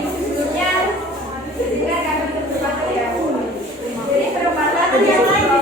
Sebelumnya, dengarkan pertanyaan ya. Jadi perempatan yang lain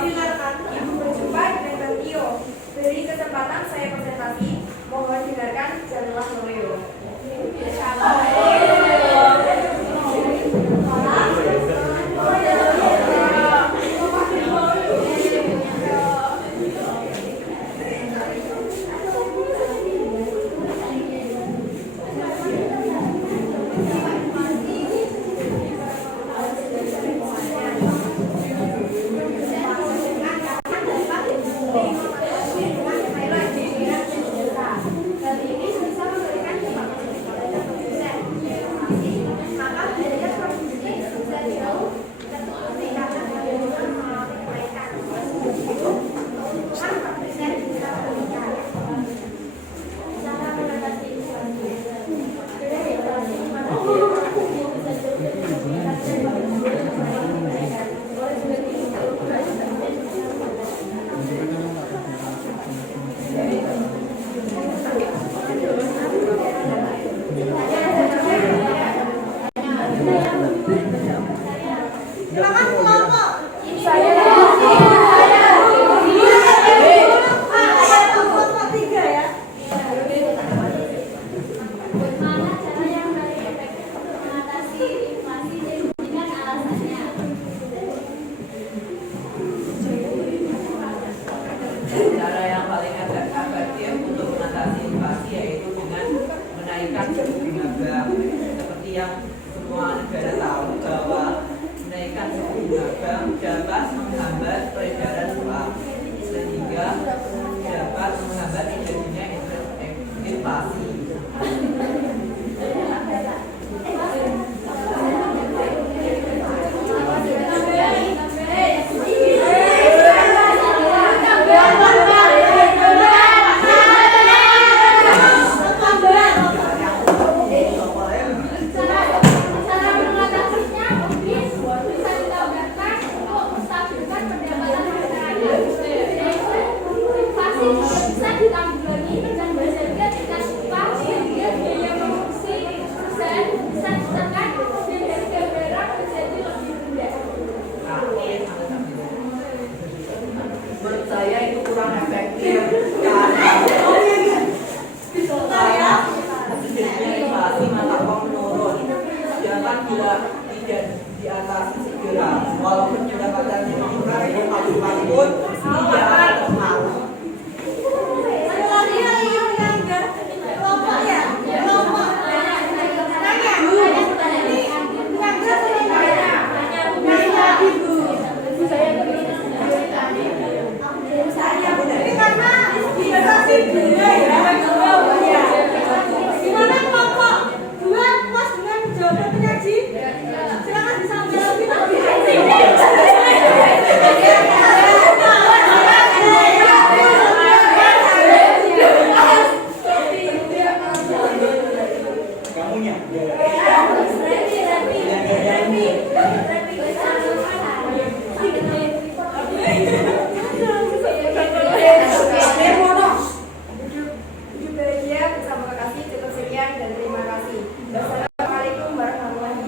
yang semua negara tahu bahwa menaikkan suku bunga dapat menghambat peredaran uang sehingga dapat menghambat terjadinya inflasi. Menurut saya itu kurang efektif karena inflasi mata uang menurun. Sedangkan bila tidak diatasi segera, walaupun pendapatannya meningkat, pagi-pagi pun tidak akan terpengaruh. Gimana kelompok dua puas dengan jawaban penyaji? Silakan disampaikan Kamunya. Bersama kasih cukup sekian dan terima kasih. Wassalamualaikum warahmatullahi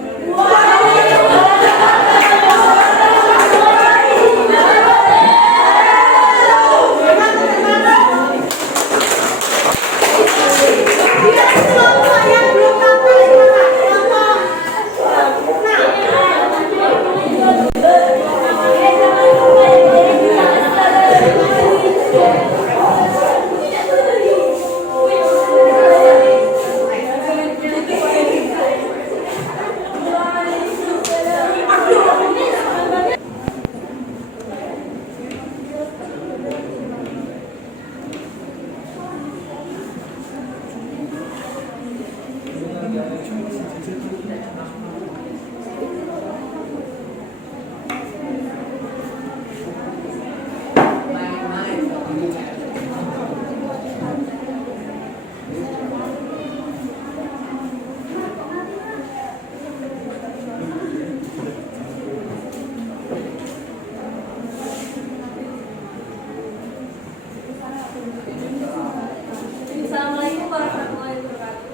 Assalamualaikum warahmatullahi wabarakatuh.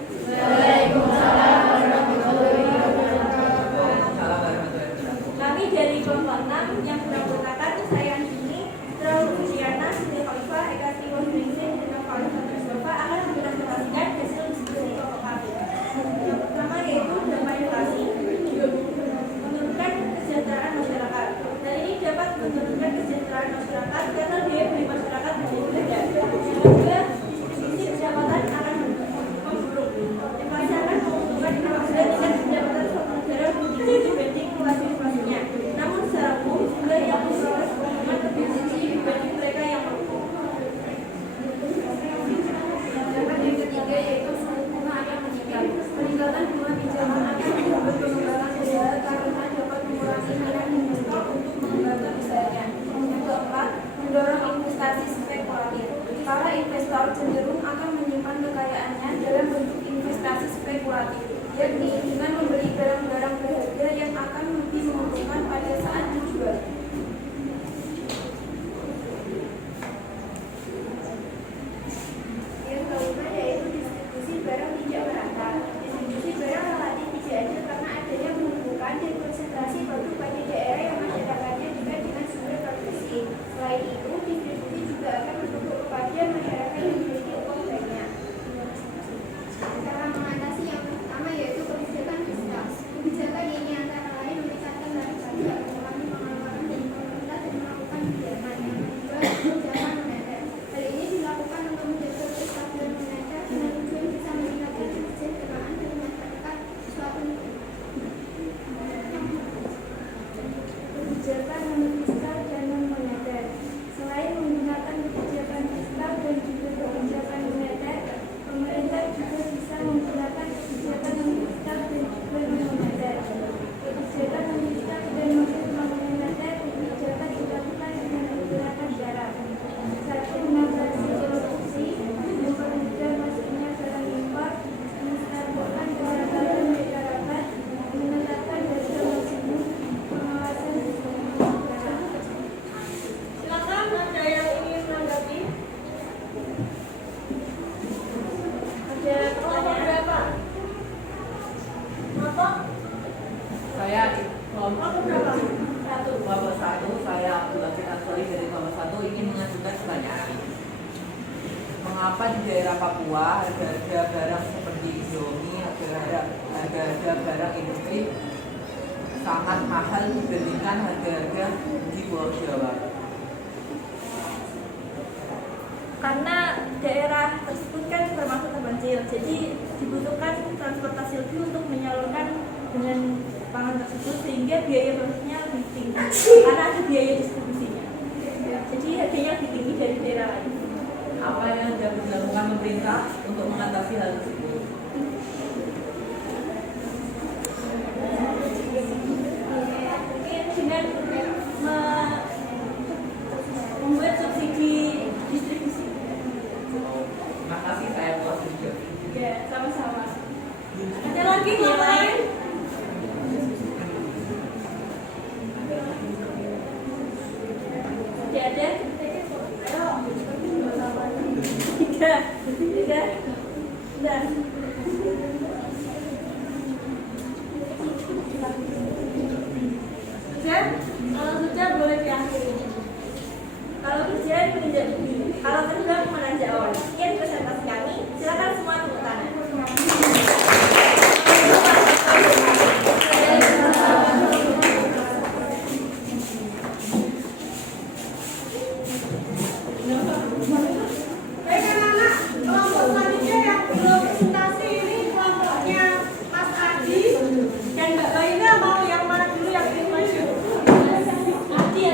Kami dari kelompok 6 yang beranggotakan saya Andini, Luciana, Siti Khalifah, Eka Tiwa Hendriksin, dan Khalifah Mustafa akan mempresentasikan hasil diskusi kelompok kami. Yang pertama yaitu dampak inflasi, menurunkan kesejahteraan masyarakat. Dan ini dapat menurunkan kesejahteraan masyarakat karena daya beli masyarakat menjadi rendah. Yang kedua, distribusi pendapatan akan memburuk. Inflasi akan menguntungkan apabila tingkat pendapatan suatu negara lebih tinggi dibanding inflasinya. Namun secara umum, jumlah yang memperoleh keuntungan lebih tinggi dibanding mereka yang mampu. Sedangkan yang ketiga yaitu suku bunga akan meningkat. Peningkatan bunga pinjaman akan membuat pengembangan usaha karena dapat mengurangi minat investor untuk mengembangkan usahanya. Yang keempat, mendorong investasi mengapa di daerah Papua harga-harga barang seperti Indomie, harga-harga barang industri sangat mahal dibandingkan harga-harga di Pulau Jawa? Karena daerah tersebut kan termasuk terpencil, jadi dibutuhkan transportasi lebih untuk menyalurkan dengan pangan tersebut, sehingga biaya produksinya lebih tinggi karena ada biaya distribusinya. Jadi harganya lebih tinggi dari daerah lain. Apa yang dapat dilakukan pemerintah untuk mengatasi hal tersebut? Mungkin dengan membuat subsidi distribusi. Terima kasih, saya puas juga. Ya, sama-sama. Ada lagi yang lain? Tidak ada? Tiga. Sudah. Sudah? Kalau sudah boleh diakhiri. Kalau ujian menunjuk diri. Kalau sudah menanjak awal. Sekian presentasi kami. Silakan semua tepuk tangan. Baik anak-anak, kelompok selanjutnya yang belum presentasi ini kelompoknya Mas Adi dan Mbak Baina. Mau yang mana dulu yang ingin maju? Adi ya.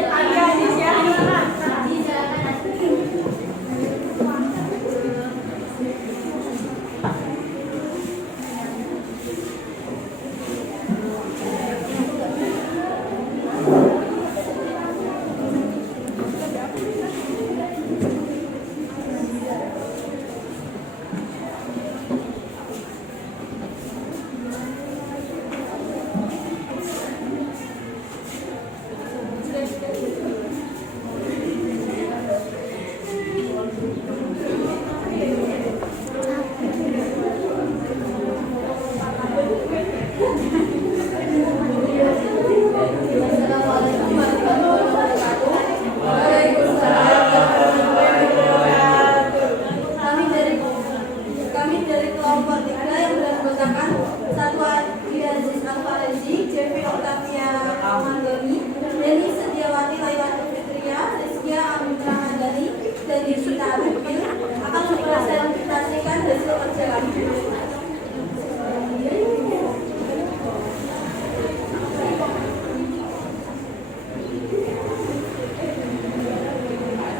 Kami dari kelompok 3 yang beranggotakan Satuan Diazis Alfarezi, JP Octavia Mandoni, Deni Setiawati Lailatu Fitria, Rizkia Amitra Mandani, dan Yusita Abidil akan mempresentasikan hasil kerja kami.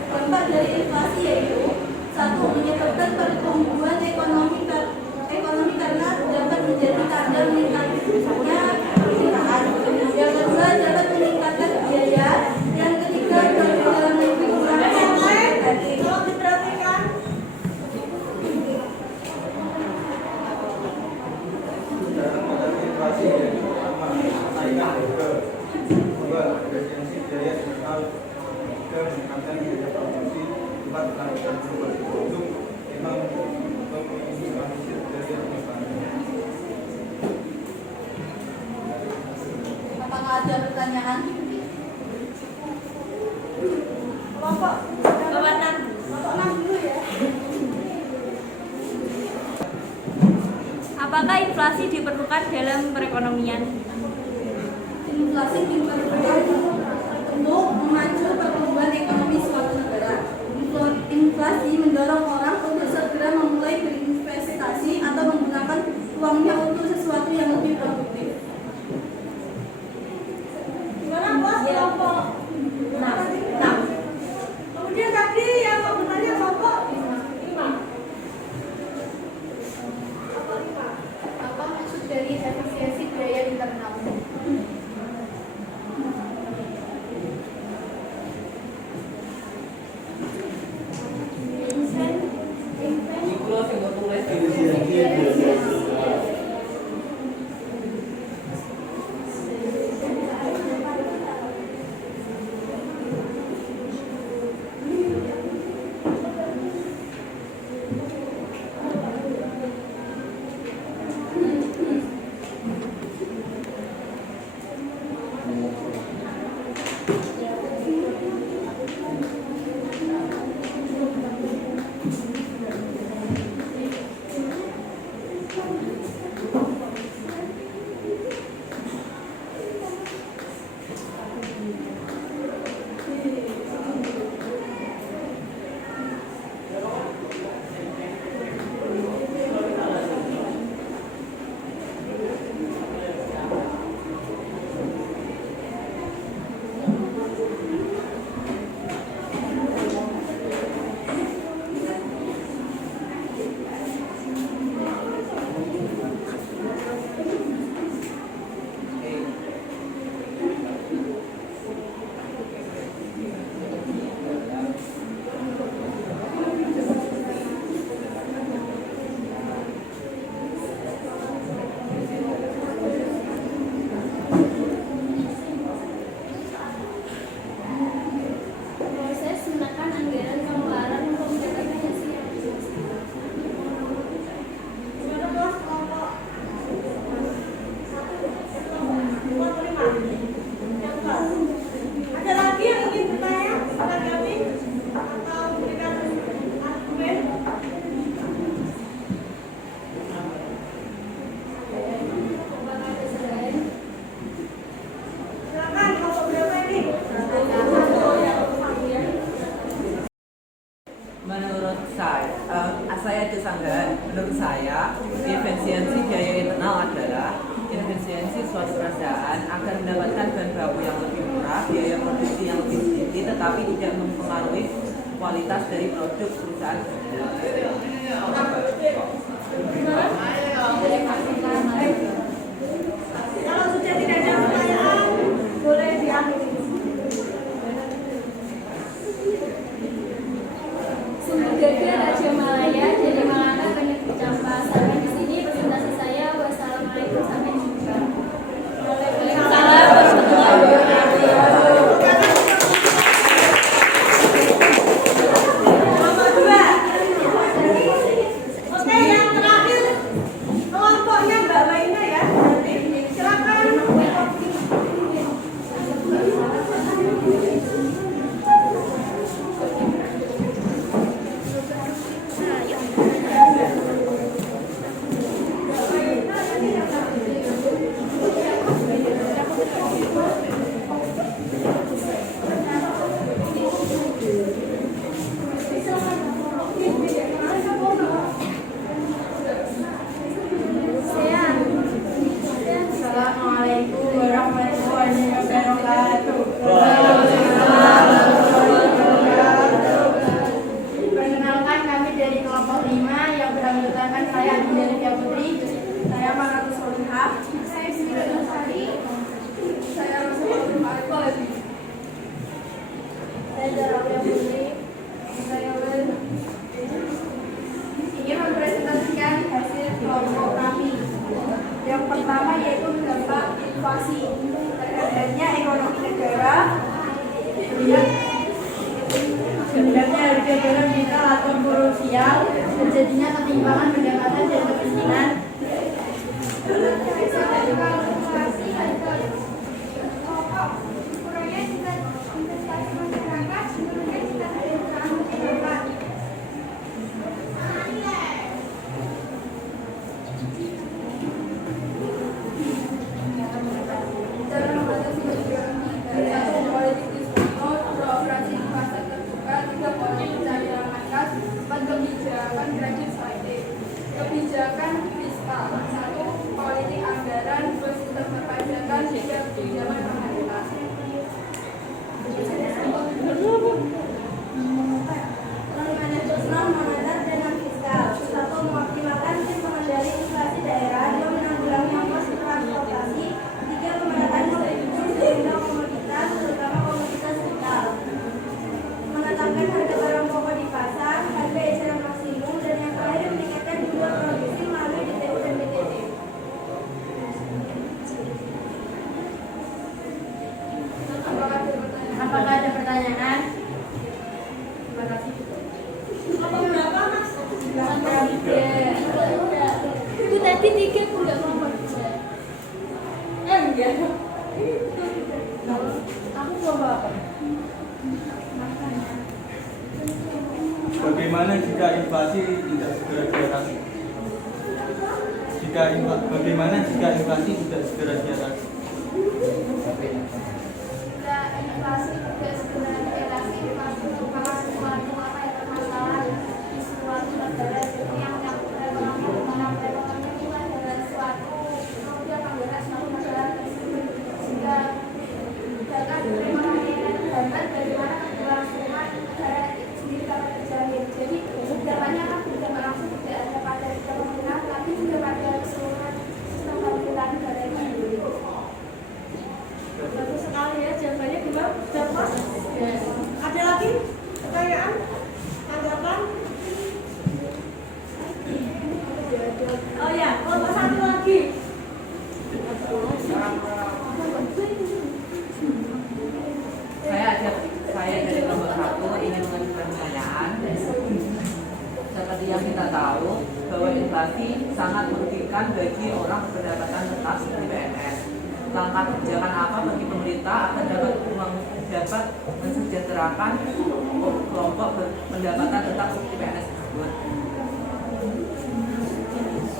Dampak dari inflasi yaitu: 1. Menyebabkan pertumbuhan ekonomi karena dapat menjadi tanda meningkatnya permintaan. Yang kedua, dapat meningkatkan biaya. Yang ketiga, produk dalam negeri kurang kompetitif. Kalau diperhatikan, inflasi yang pertama menaikkan harga, kedua efisiensi biaya digital, ketiga meningkatkan biaya produksi, empat meningkatkan produksi produk, lima meminimalisir biaya pengembangan. Apakah ada pertanyaan? kelompok Bapak 6. kelompok 6 dulu ya. Apakah inflasi diperlukan dalam perekonomian? Inflasi diperlukan untuk memacu pertumbuhan ekonomi suatu negara. Inflasi mendorong orang untuk segera memulai berinvestasi atau menggunakan uangnya untuk sesuatu yang lebih produktif. Gimana bos kelompok? Kemudian tadi yang mau bertanya kelompok 5. Apa 5? Apa maksud dari efisiensi biaya internal? sanggahan. Menurut saya, efisiensi biaya internal adalah efisiensi suatu perusahaan agar mendapatkan bahan baku yang lebih murah, biaya produksi yang lebih sedikit, tetapi tidak mempengaruhi kualitas dari produk perusahaan tersebut. Kalau sudah tidak ada pertanyaan, boleh diakhiri. Sumber Gaga Raja Malaya dari Malaka banyak berjampa. Sampai di sini presentasi saya. Wassalamualaikum, sampai jumpa. Waalaikumsalam warahmatullahi wabarakatuh. Nomor 2. Oke, yang terakhir kelompoknya Mbak Maina ya. Silakan. Assalamualaikum warahmatullahi wabarakatuh. Perkenalkan, kami dari kelompok 5 yang beranggotakan saya Dinda Putri, saya Manatus Solihah, saya Siti Nurhadi, saya Rosalia Marco, saya Zara Putri, saya Wen. Ingin mempresentasikan hasil kelompok kami. Yang pertama yaitu mendampak inflasi terhadapnya ekonomi negara, rendahnya harga barang digital atau krusial, terjadinya ketimpangan pendapatan dan kemiskinan. kurangnya juga investasi masyarakat, menurunkan juga kesejahteraan masyarakat. Dalam mengatasi kebijakan politik diskonto, beroperasi di pasar terbuka, 3 poin pencairan angkas, 4 kebijakan kredit sosial, kebijakan fiskal, 1 politik anggaran, 2 sistem perpajakan, 3 kebijakan pemerintah. Moneter dan fiskal. 1. Mengoptimalkan tim pengendali inflasi daerah. 2. Menanggulangi ongkos transportasi. 3. Pemetaan kontribusi sehingga komoditas, terutama komoditas vital. Menetapkan harga barang pokok di pasar, harga eceran maksimum, dan yang terakhir meningkatkan jumlah produksi melalui DTU dan BTD. Apakah ada pertanyaan? Terima kasih. Kelompok berapa, Mas? Itu tadi 3 enggak ngomong. Enggak. Aku kelompok apa? Bagaimana jika inflasi tidak segera diatasi? Bagaimana jika inflasi tidak segera diatasi? Jika inflasi tidak segera diatasi, pasti merupakan sesuatu apa yang bermasalah di suatu negara. Jadi yang perekonomian, di mana perekonomian itu adalah suatu kemudian anggaran suatu masalah tersebut. Sehingga dapat perekonomian dapat bagaimana keberlangsungan negara itu sendiri dapat terjamin. Jadi dampaknya kan berdampak langsung tidak hanya pada perekonomian, tapi juga pada keseluruhan sistem pemerintahan negara itu sendiri. Bagus sekali ya jawabannya. Gimana? Sudah puas? Ada lagi pertanyaan? Tanggapan? Oh ya, kelompok 1 lagi. Saya dari kelompok 1 ingin mengajukan pertanyaan. Seperti yang kita tahu bahwa inflasi sangat merugikan bagi orang berpendapatan tetap seperti PNS. Langkah kebijakan apa bagi pemerintah agar dapat mensejahterakan kelompok berpendapatan tetap seperti PNS tersebut?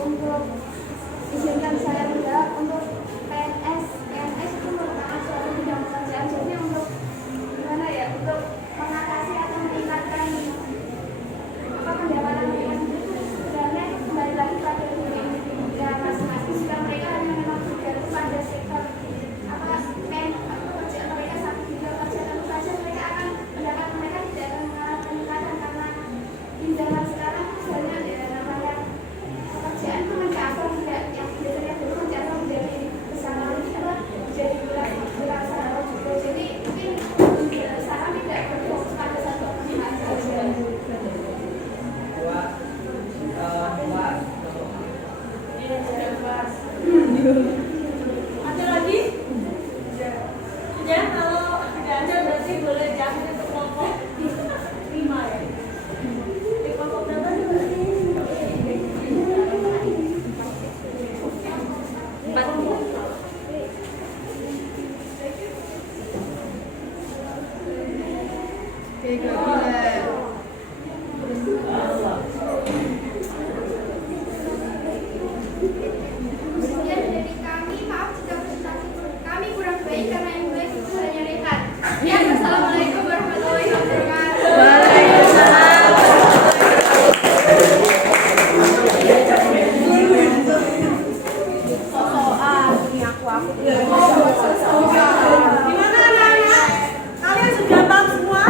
Untuk izinkan saya menjawab, untuk PNS itu merupakan suatu bidang pekerjaan. Jadi untuk gimana ya, untuk mengatasi atau meningkatkan pendapatan PNS itu Sekian dari kami, maaf jika presentasi kami kurang baik karena yang baik itu hanya Rehan. Ya, wassalamualaikum warahmatullahi wabarakatuh. Gimana anak-anak? Kalian sudah paham semua?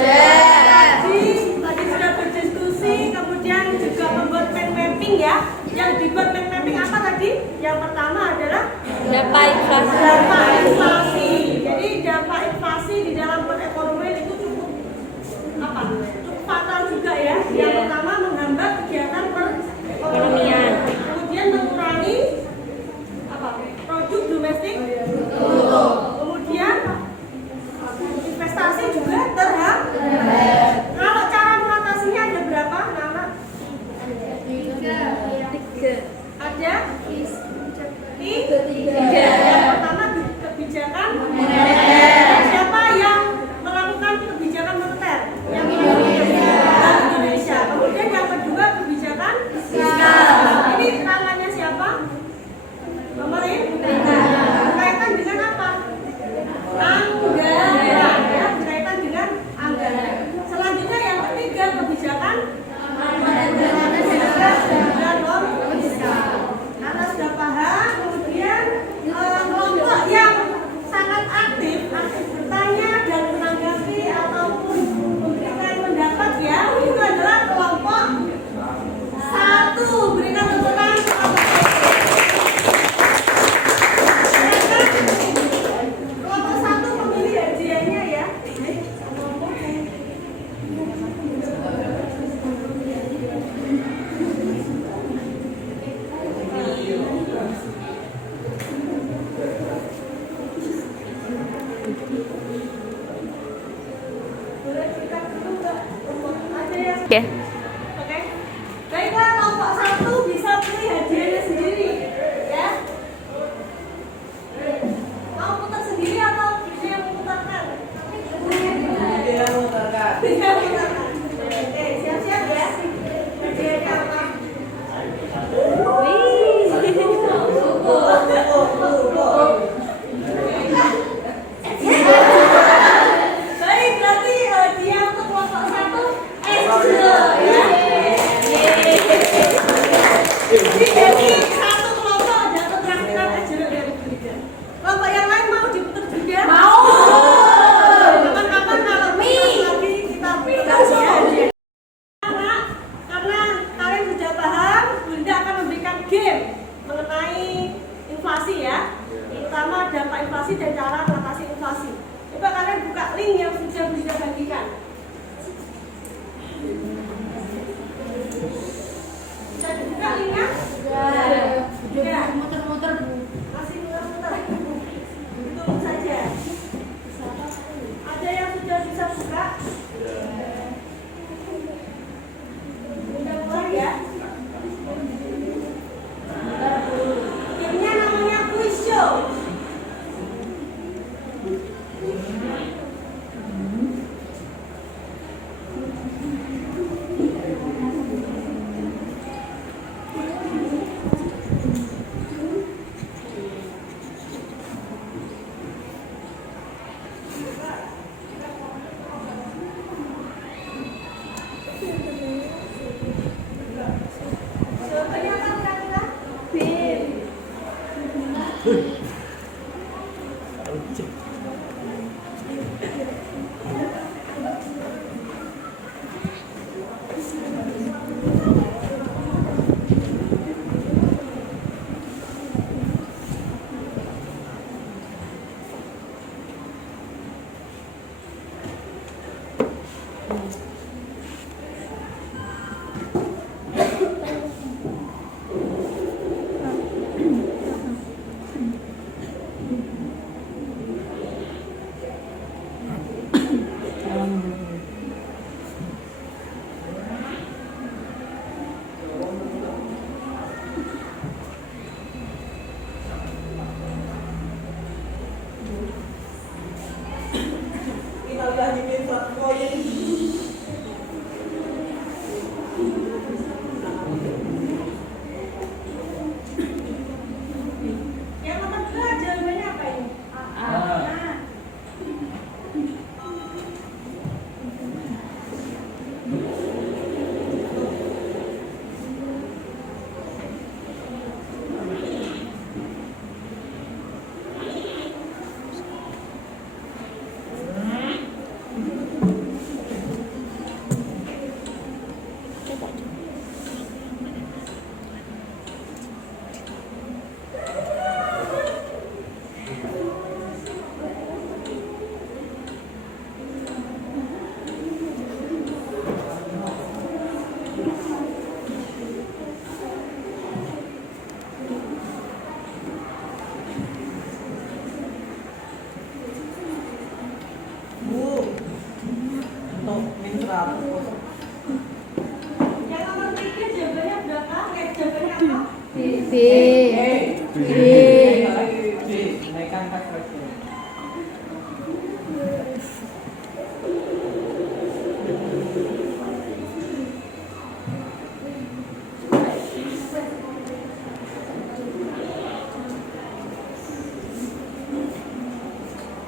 Tadi sudah berdiskusi, kemudian juga membuat mind mapping ya. Yang dibuat mind mapping apa tadi? Yang pertama adalah Dampak inflasi. dampak inflasi. Jadi dampak inflasi di dalam perekonomian itu cukup fatal juga ya. Yang pertama menghambat kegiatan perekonomian. Kemudian mengurangi produk domestik. Kemudian investasi juga terhambat. Kalau cara mengatasinya ada berapa, anak-anak? Ada? Tiga. Yang pertama kebijakan moneter. Siapa yang melakukan kebijakan moneter? Yang Bank Indonesia. Kemudian yang kedua kebijakan fiskal. Ini tangannya siapa? Pemerintah. Berkaitan dengan apa? Anggaran. Ya, berkaitan dengan anggaran. Selanjutnya yang ketiga kebijakan moneter. Karena sudah paham, kemudian kelompok yang sangat aktif bertanya dan menanggapi ataupun memberikan pendapat ya, itu adalah kelompok 1. Berikan tepuk tangan kepada kelompok 1 memilih hadiahnya ya. Boleh cerita dulu nggak? Ada yang Oke. Oke. Baiklah, kelompok 1 bisa pilih hadiahnya sendiri, ya. Mau putar sendiri atau bisa yang memutarkan? Dia mutarkan. Bisa memutarkan. Oke, siap-siap ya. Hadiahnya apa? Baik, berarti hadiah untuk kelompok 1 es ya. Jadi satu kelompok dapat traktiran es jeruk dari Frida. Kelompok yang lain mau diputar juga? Mau. Kapan-kapan kalau lagi kita putar ya. Karena kalian sudah paham, Bunda akan memberikan game mengenai inflasi ya. Terutama dampak inflasi dan cara mengatasi inflasi. Coba kalian buka link yang sudah Bunda bagikan. Bisa dibuka linknya? Sudah. Muter-muter Bu. Masih muter-muter. Tunggu saja. Ada yang sudah bisa buka? Udah mulai ya? Gamenya namanya quiz show. Jawabannya apa kira-kira? Kita udah bikin satu Min 100. Yang nomor 3 jawabannya berapa? Jawabannya apa? B. Naikkan 4 fraksi.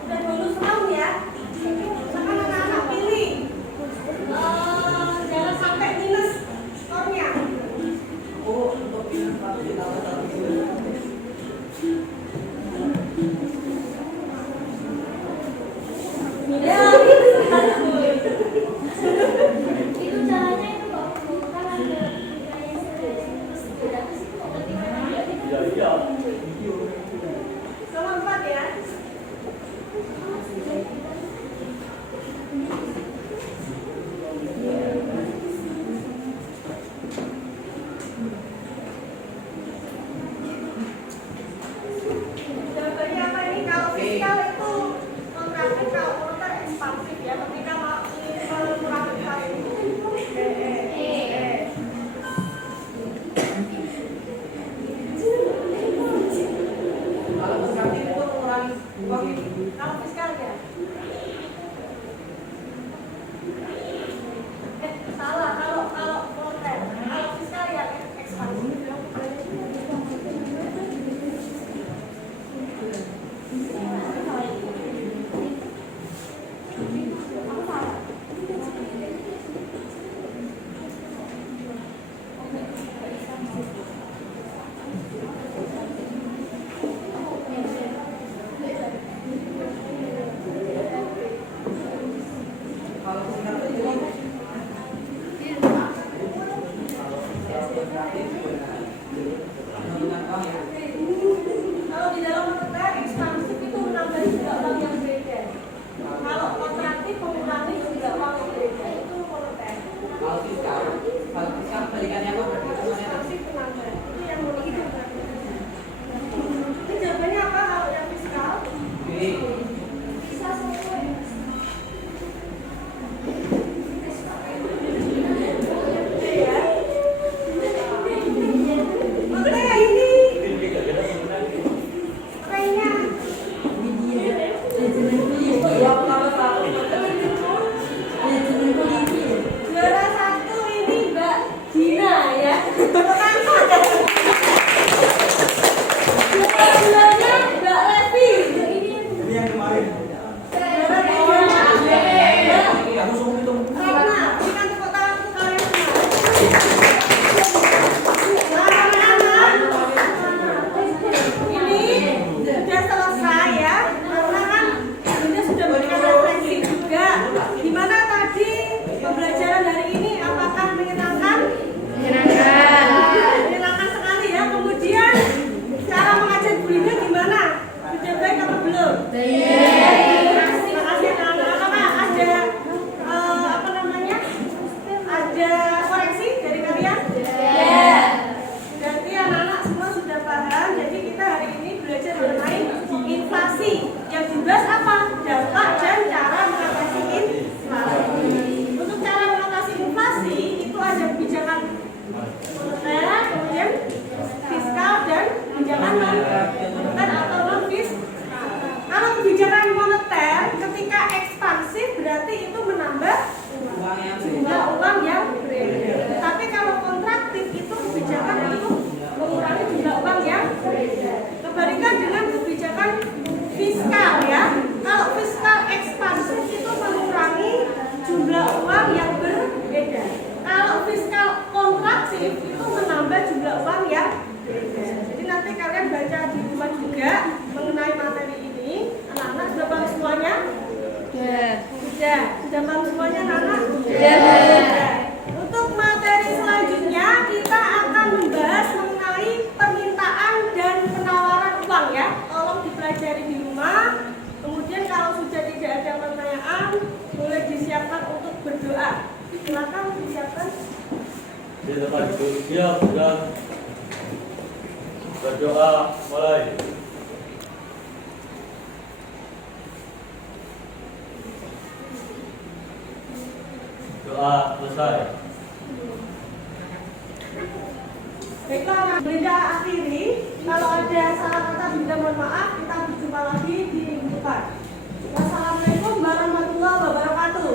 Udah bonus round ya. Sekarang anak-anak pilih. Jangan sampai minus skornya. Oh, untuk minus 1 ditambah 1. Ya, Itu caranya itu kok kan ada budaya terus 200 itu kok berarti memang nomor 4 ya. Jawabannya apa ini? Kalau fiskal itu kontraktif, kalau moneter ekspansif ya. Ketika mau mengurangi inflasi itu Kalau berarti itu mengurangi uang ini. kalau fiskal ya. Salah kalau moneter. Kalau fiskal ya ekspansif. Kalau fiskal itu Menurunkan uang ya. Kalau di dalam moneter ekspansif itu menambah juga uang yang beredar. Kalau kontraktif mengurangi juga uang yang beredar itu moneter. kalau fiskal balikannya apa berarti? Ekspansif menambah. Itu yang moneter. Ini jawabannya apa kalau yang fiskal? B. bisa semua ya. Ya. Oke ini. Kayaknya. Juara 1 ini Mbak Dina ya. Bukan pada. Juara 2-nya Mbak Levi. Ini yang kemarin. Juara 3-nya Aku suruh hitung. Ratna. Berikan tepuk tangan untuk kalian semua. Nah, anak-anak, ini sudah selesai ya. Karena kan Bunda sudah memberikan referensi juga. Gimana tadi pembelajaran hari ini? Apakah menyenangkan? Menyenangkan sekali ya. Kemudian cara mengajar gurunya gimana? Sudah baik apa belum? Terima kasih anak-anak. Apakah ada apa namanya? Ada koreksi dari kalian? Berarti anak-anak semua sudah paham. Jadi kita hari ini belajar mengenai inflasi. Yang dibahas apa? Dampak dan cara mengatasi inflasi. Untuk cara mengatasi inflasi itu ada kebijakan moneter, kemudian fiskal dan kebijakan non-moneter atau non-fiskal. Kalau kebijakan moneter ketika ekspansif berarti itu menambah Uang yang jumlah uang yang beredar. Tapi kalau kontraktif itu kebijakan untuk mengurangi jumlah uang yang beredar. Kebalikan dengan kebijakan fiskal ya. Kalau fiskal ekspansif itu mengurangi jumlah uang yang beredar. Kalau fiskal kontraktif itu menambah jumlah uang yang beredar. Jadi nanti kalian baca di rumah juga mengenai materi ini. Anak-anak sudah paham semuanya? Sudah paham semuanya anak-anak? Sudah. Untuk materi selanjutnya kita akan membahas mengenai permintaan dan penawaran uang ya. Tolong dipelajari di rumah. Kemudian kalau sudah tidak ada pertanyaan, boleh disiapkan untuk berdoa. Silakan disiapkan. Di tempat duduk siap dan berdoa mulai. Pak, selesai. Baiklah, Bunda akhiri. Kalau ada salah kata Bunda mohon maaf. Kita berjumpa lagi di minggu depan. Wassalamualaikum warahmatullahi wabarakatuh.